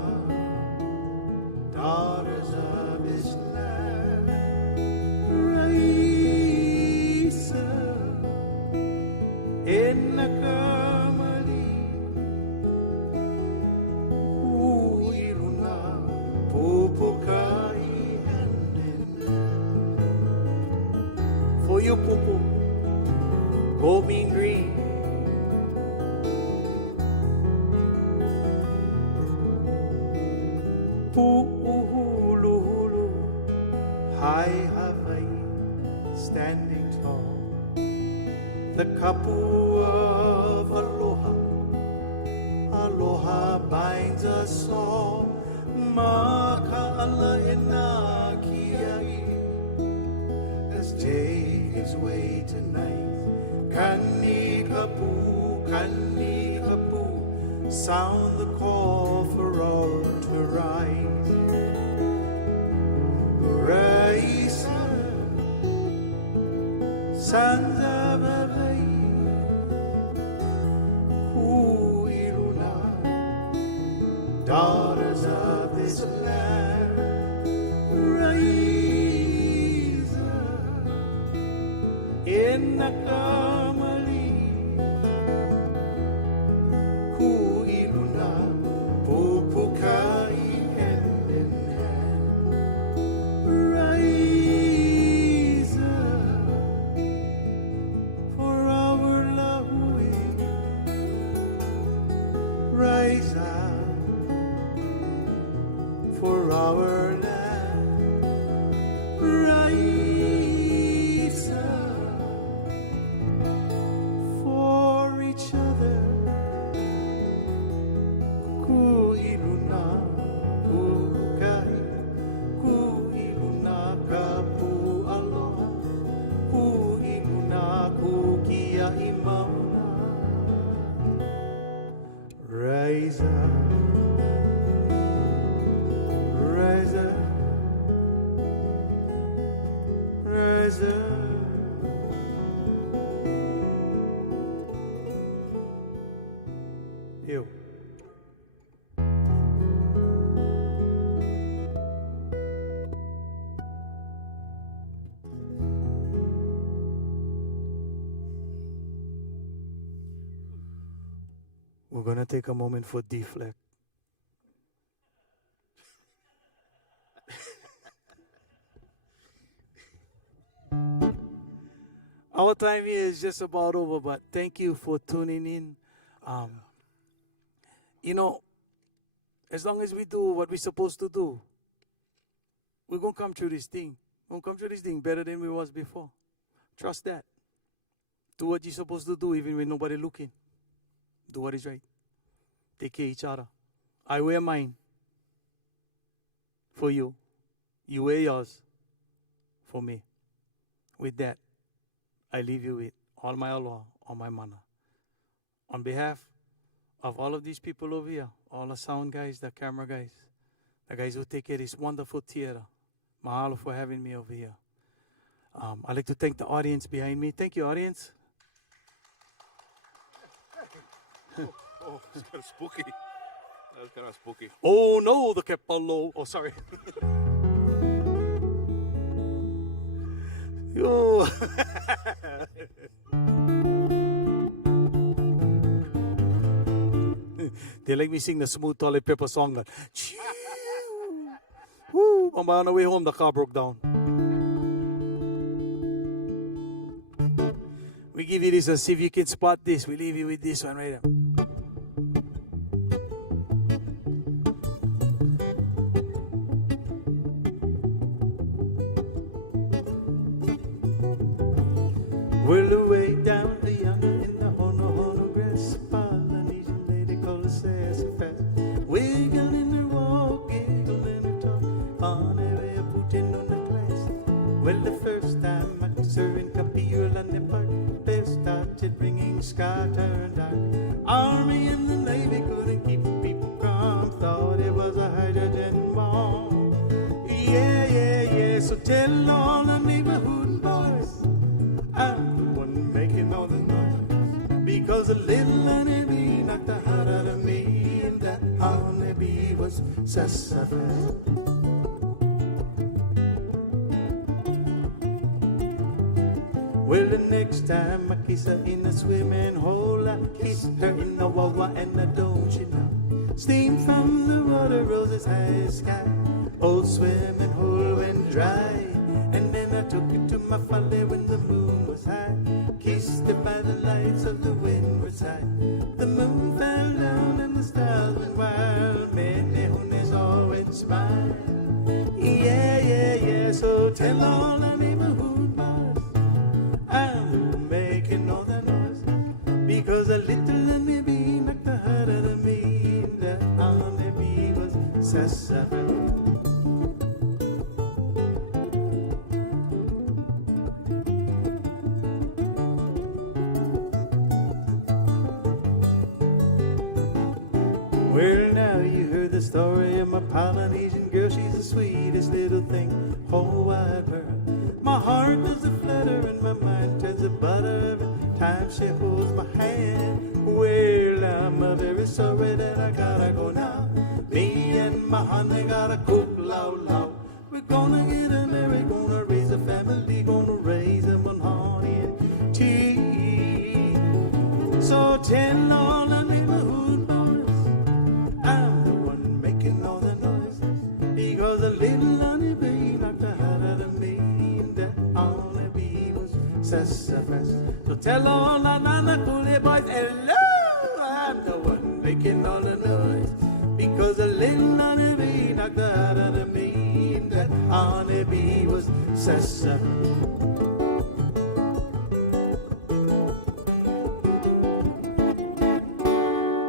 daughters of Islam. Rise up in the Kamali, you pupu, go mean green. Pu'uhulu hulu, high Hawaii, standing tall. The kapu of aloha, aloha binds us all. Maka'ala ina kiai, as day gives way tonight. Kani kapu, sound the call for all to rise. Rise, sons of Hawaii, Kuiluna, daughters of this land. Rise in the Kamali, Kuiluna, Pupukai, hand in hand. Rise for our Lahui. Rise up for our land. Rise up for each other. Kuiluna, pukai, kuiluna kapu aloha, kuiluna kukia imauna. Rise up, rise up, rise up. You. We're going to take a moment for deflect. Our time here is just about over, but thank you for tuning in. You know, as long as we do what we're supposed to do, we're going to come through this thing. We're going to come through this thing better than we was before. Trust that. Do what you're supposed to do even when nobody looking. Do what is right. Take care of each other. I wear mine for you. You wear yours for me. With that, I leave you with all my aloha, all my mana. On behalf of all of these people over here, all the sound guys, the camera guys, the guys who take care of this wonderful theater, mahalo for having me over here. I'd like to thank the audience behind me. Thank you, audience. Oh, it's kind of spooky. That was kind of spooky. Oh no, the kepalo. Oh, sorry. Yo. They let me sing the Smooth Toilet Paper song. Woo. On my way home, the car broke down. We give you this and see if you can spot this. We leave you with this one right there. Well, the way down the yonder in the Hono grass, a Polynesian lady called her sassy fast. Wiggling her walk, giggling her talk, on her way of putting on the class. Well, the first time I was her in Capiola and the park, they started ringing sky turned dark. Army and the Navy couldn't keep people calm, thought it was a hydrogen bomb. Yeah, so tell all the neighborhood boys, I'm the one making all the noise, because a little honeybee knocked the heart out of me, and that honeybee was sassafras. Well, the next time I kiss her in a swimming hole, I kiss her in the wawa, and I don't she know, steam from the water rose as high as sky. Old swimming hole went dry, and then I took it to my fale when the moon was high. Kissed it by the lights of the windward side. The moon fell down and the stars went wild. Mele is always smile. Yeah, yeah, yeah. So tell all the neighborhood boys I'm the one making all the noise. Because a little honey bee knocked the heart out of me. And that honey bee was sassafras. Well, now you heard the story of my Polynesian girl. She's the sweetest little thing, whole wide world. My heart does a flutter and my mind turns to butter every time she holds my hand. Well, I'm very sorry that I gotta go now. Me and my honey gotta cook loud, loud. We're gonna get married, gonna raise a family, gonna raise them on honey and tea. So tell all the neighborhood boys I'm the one making all the noises. Because a little honey bee knocked the heart out of me. And that honey bee was sassafras. So tell all the nana coolie boys, hello, I'm the one making all the noise. Because a little honey bee knocked the heart out of me. And that honey bee was sassafras.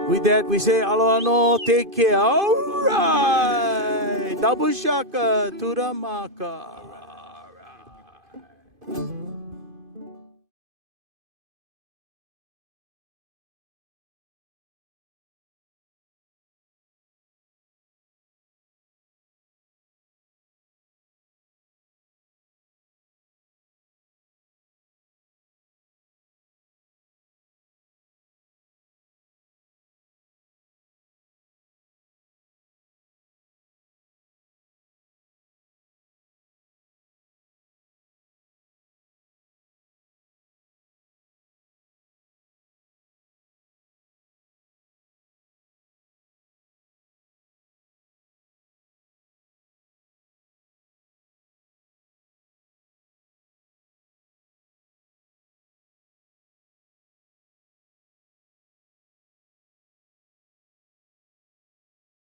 With that, we say aloha no, take care. All right. Double shaka to the maka. All right.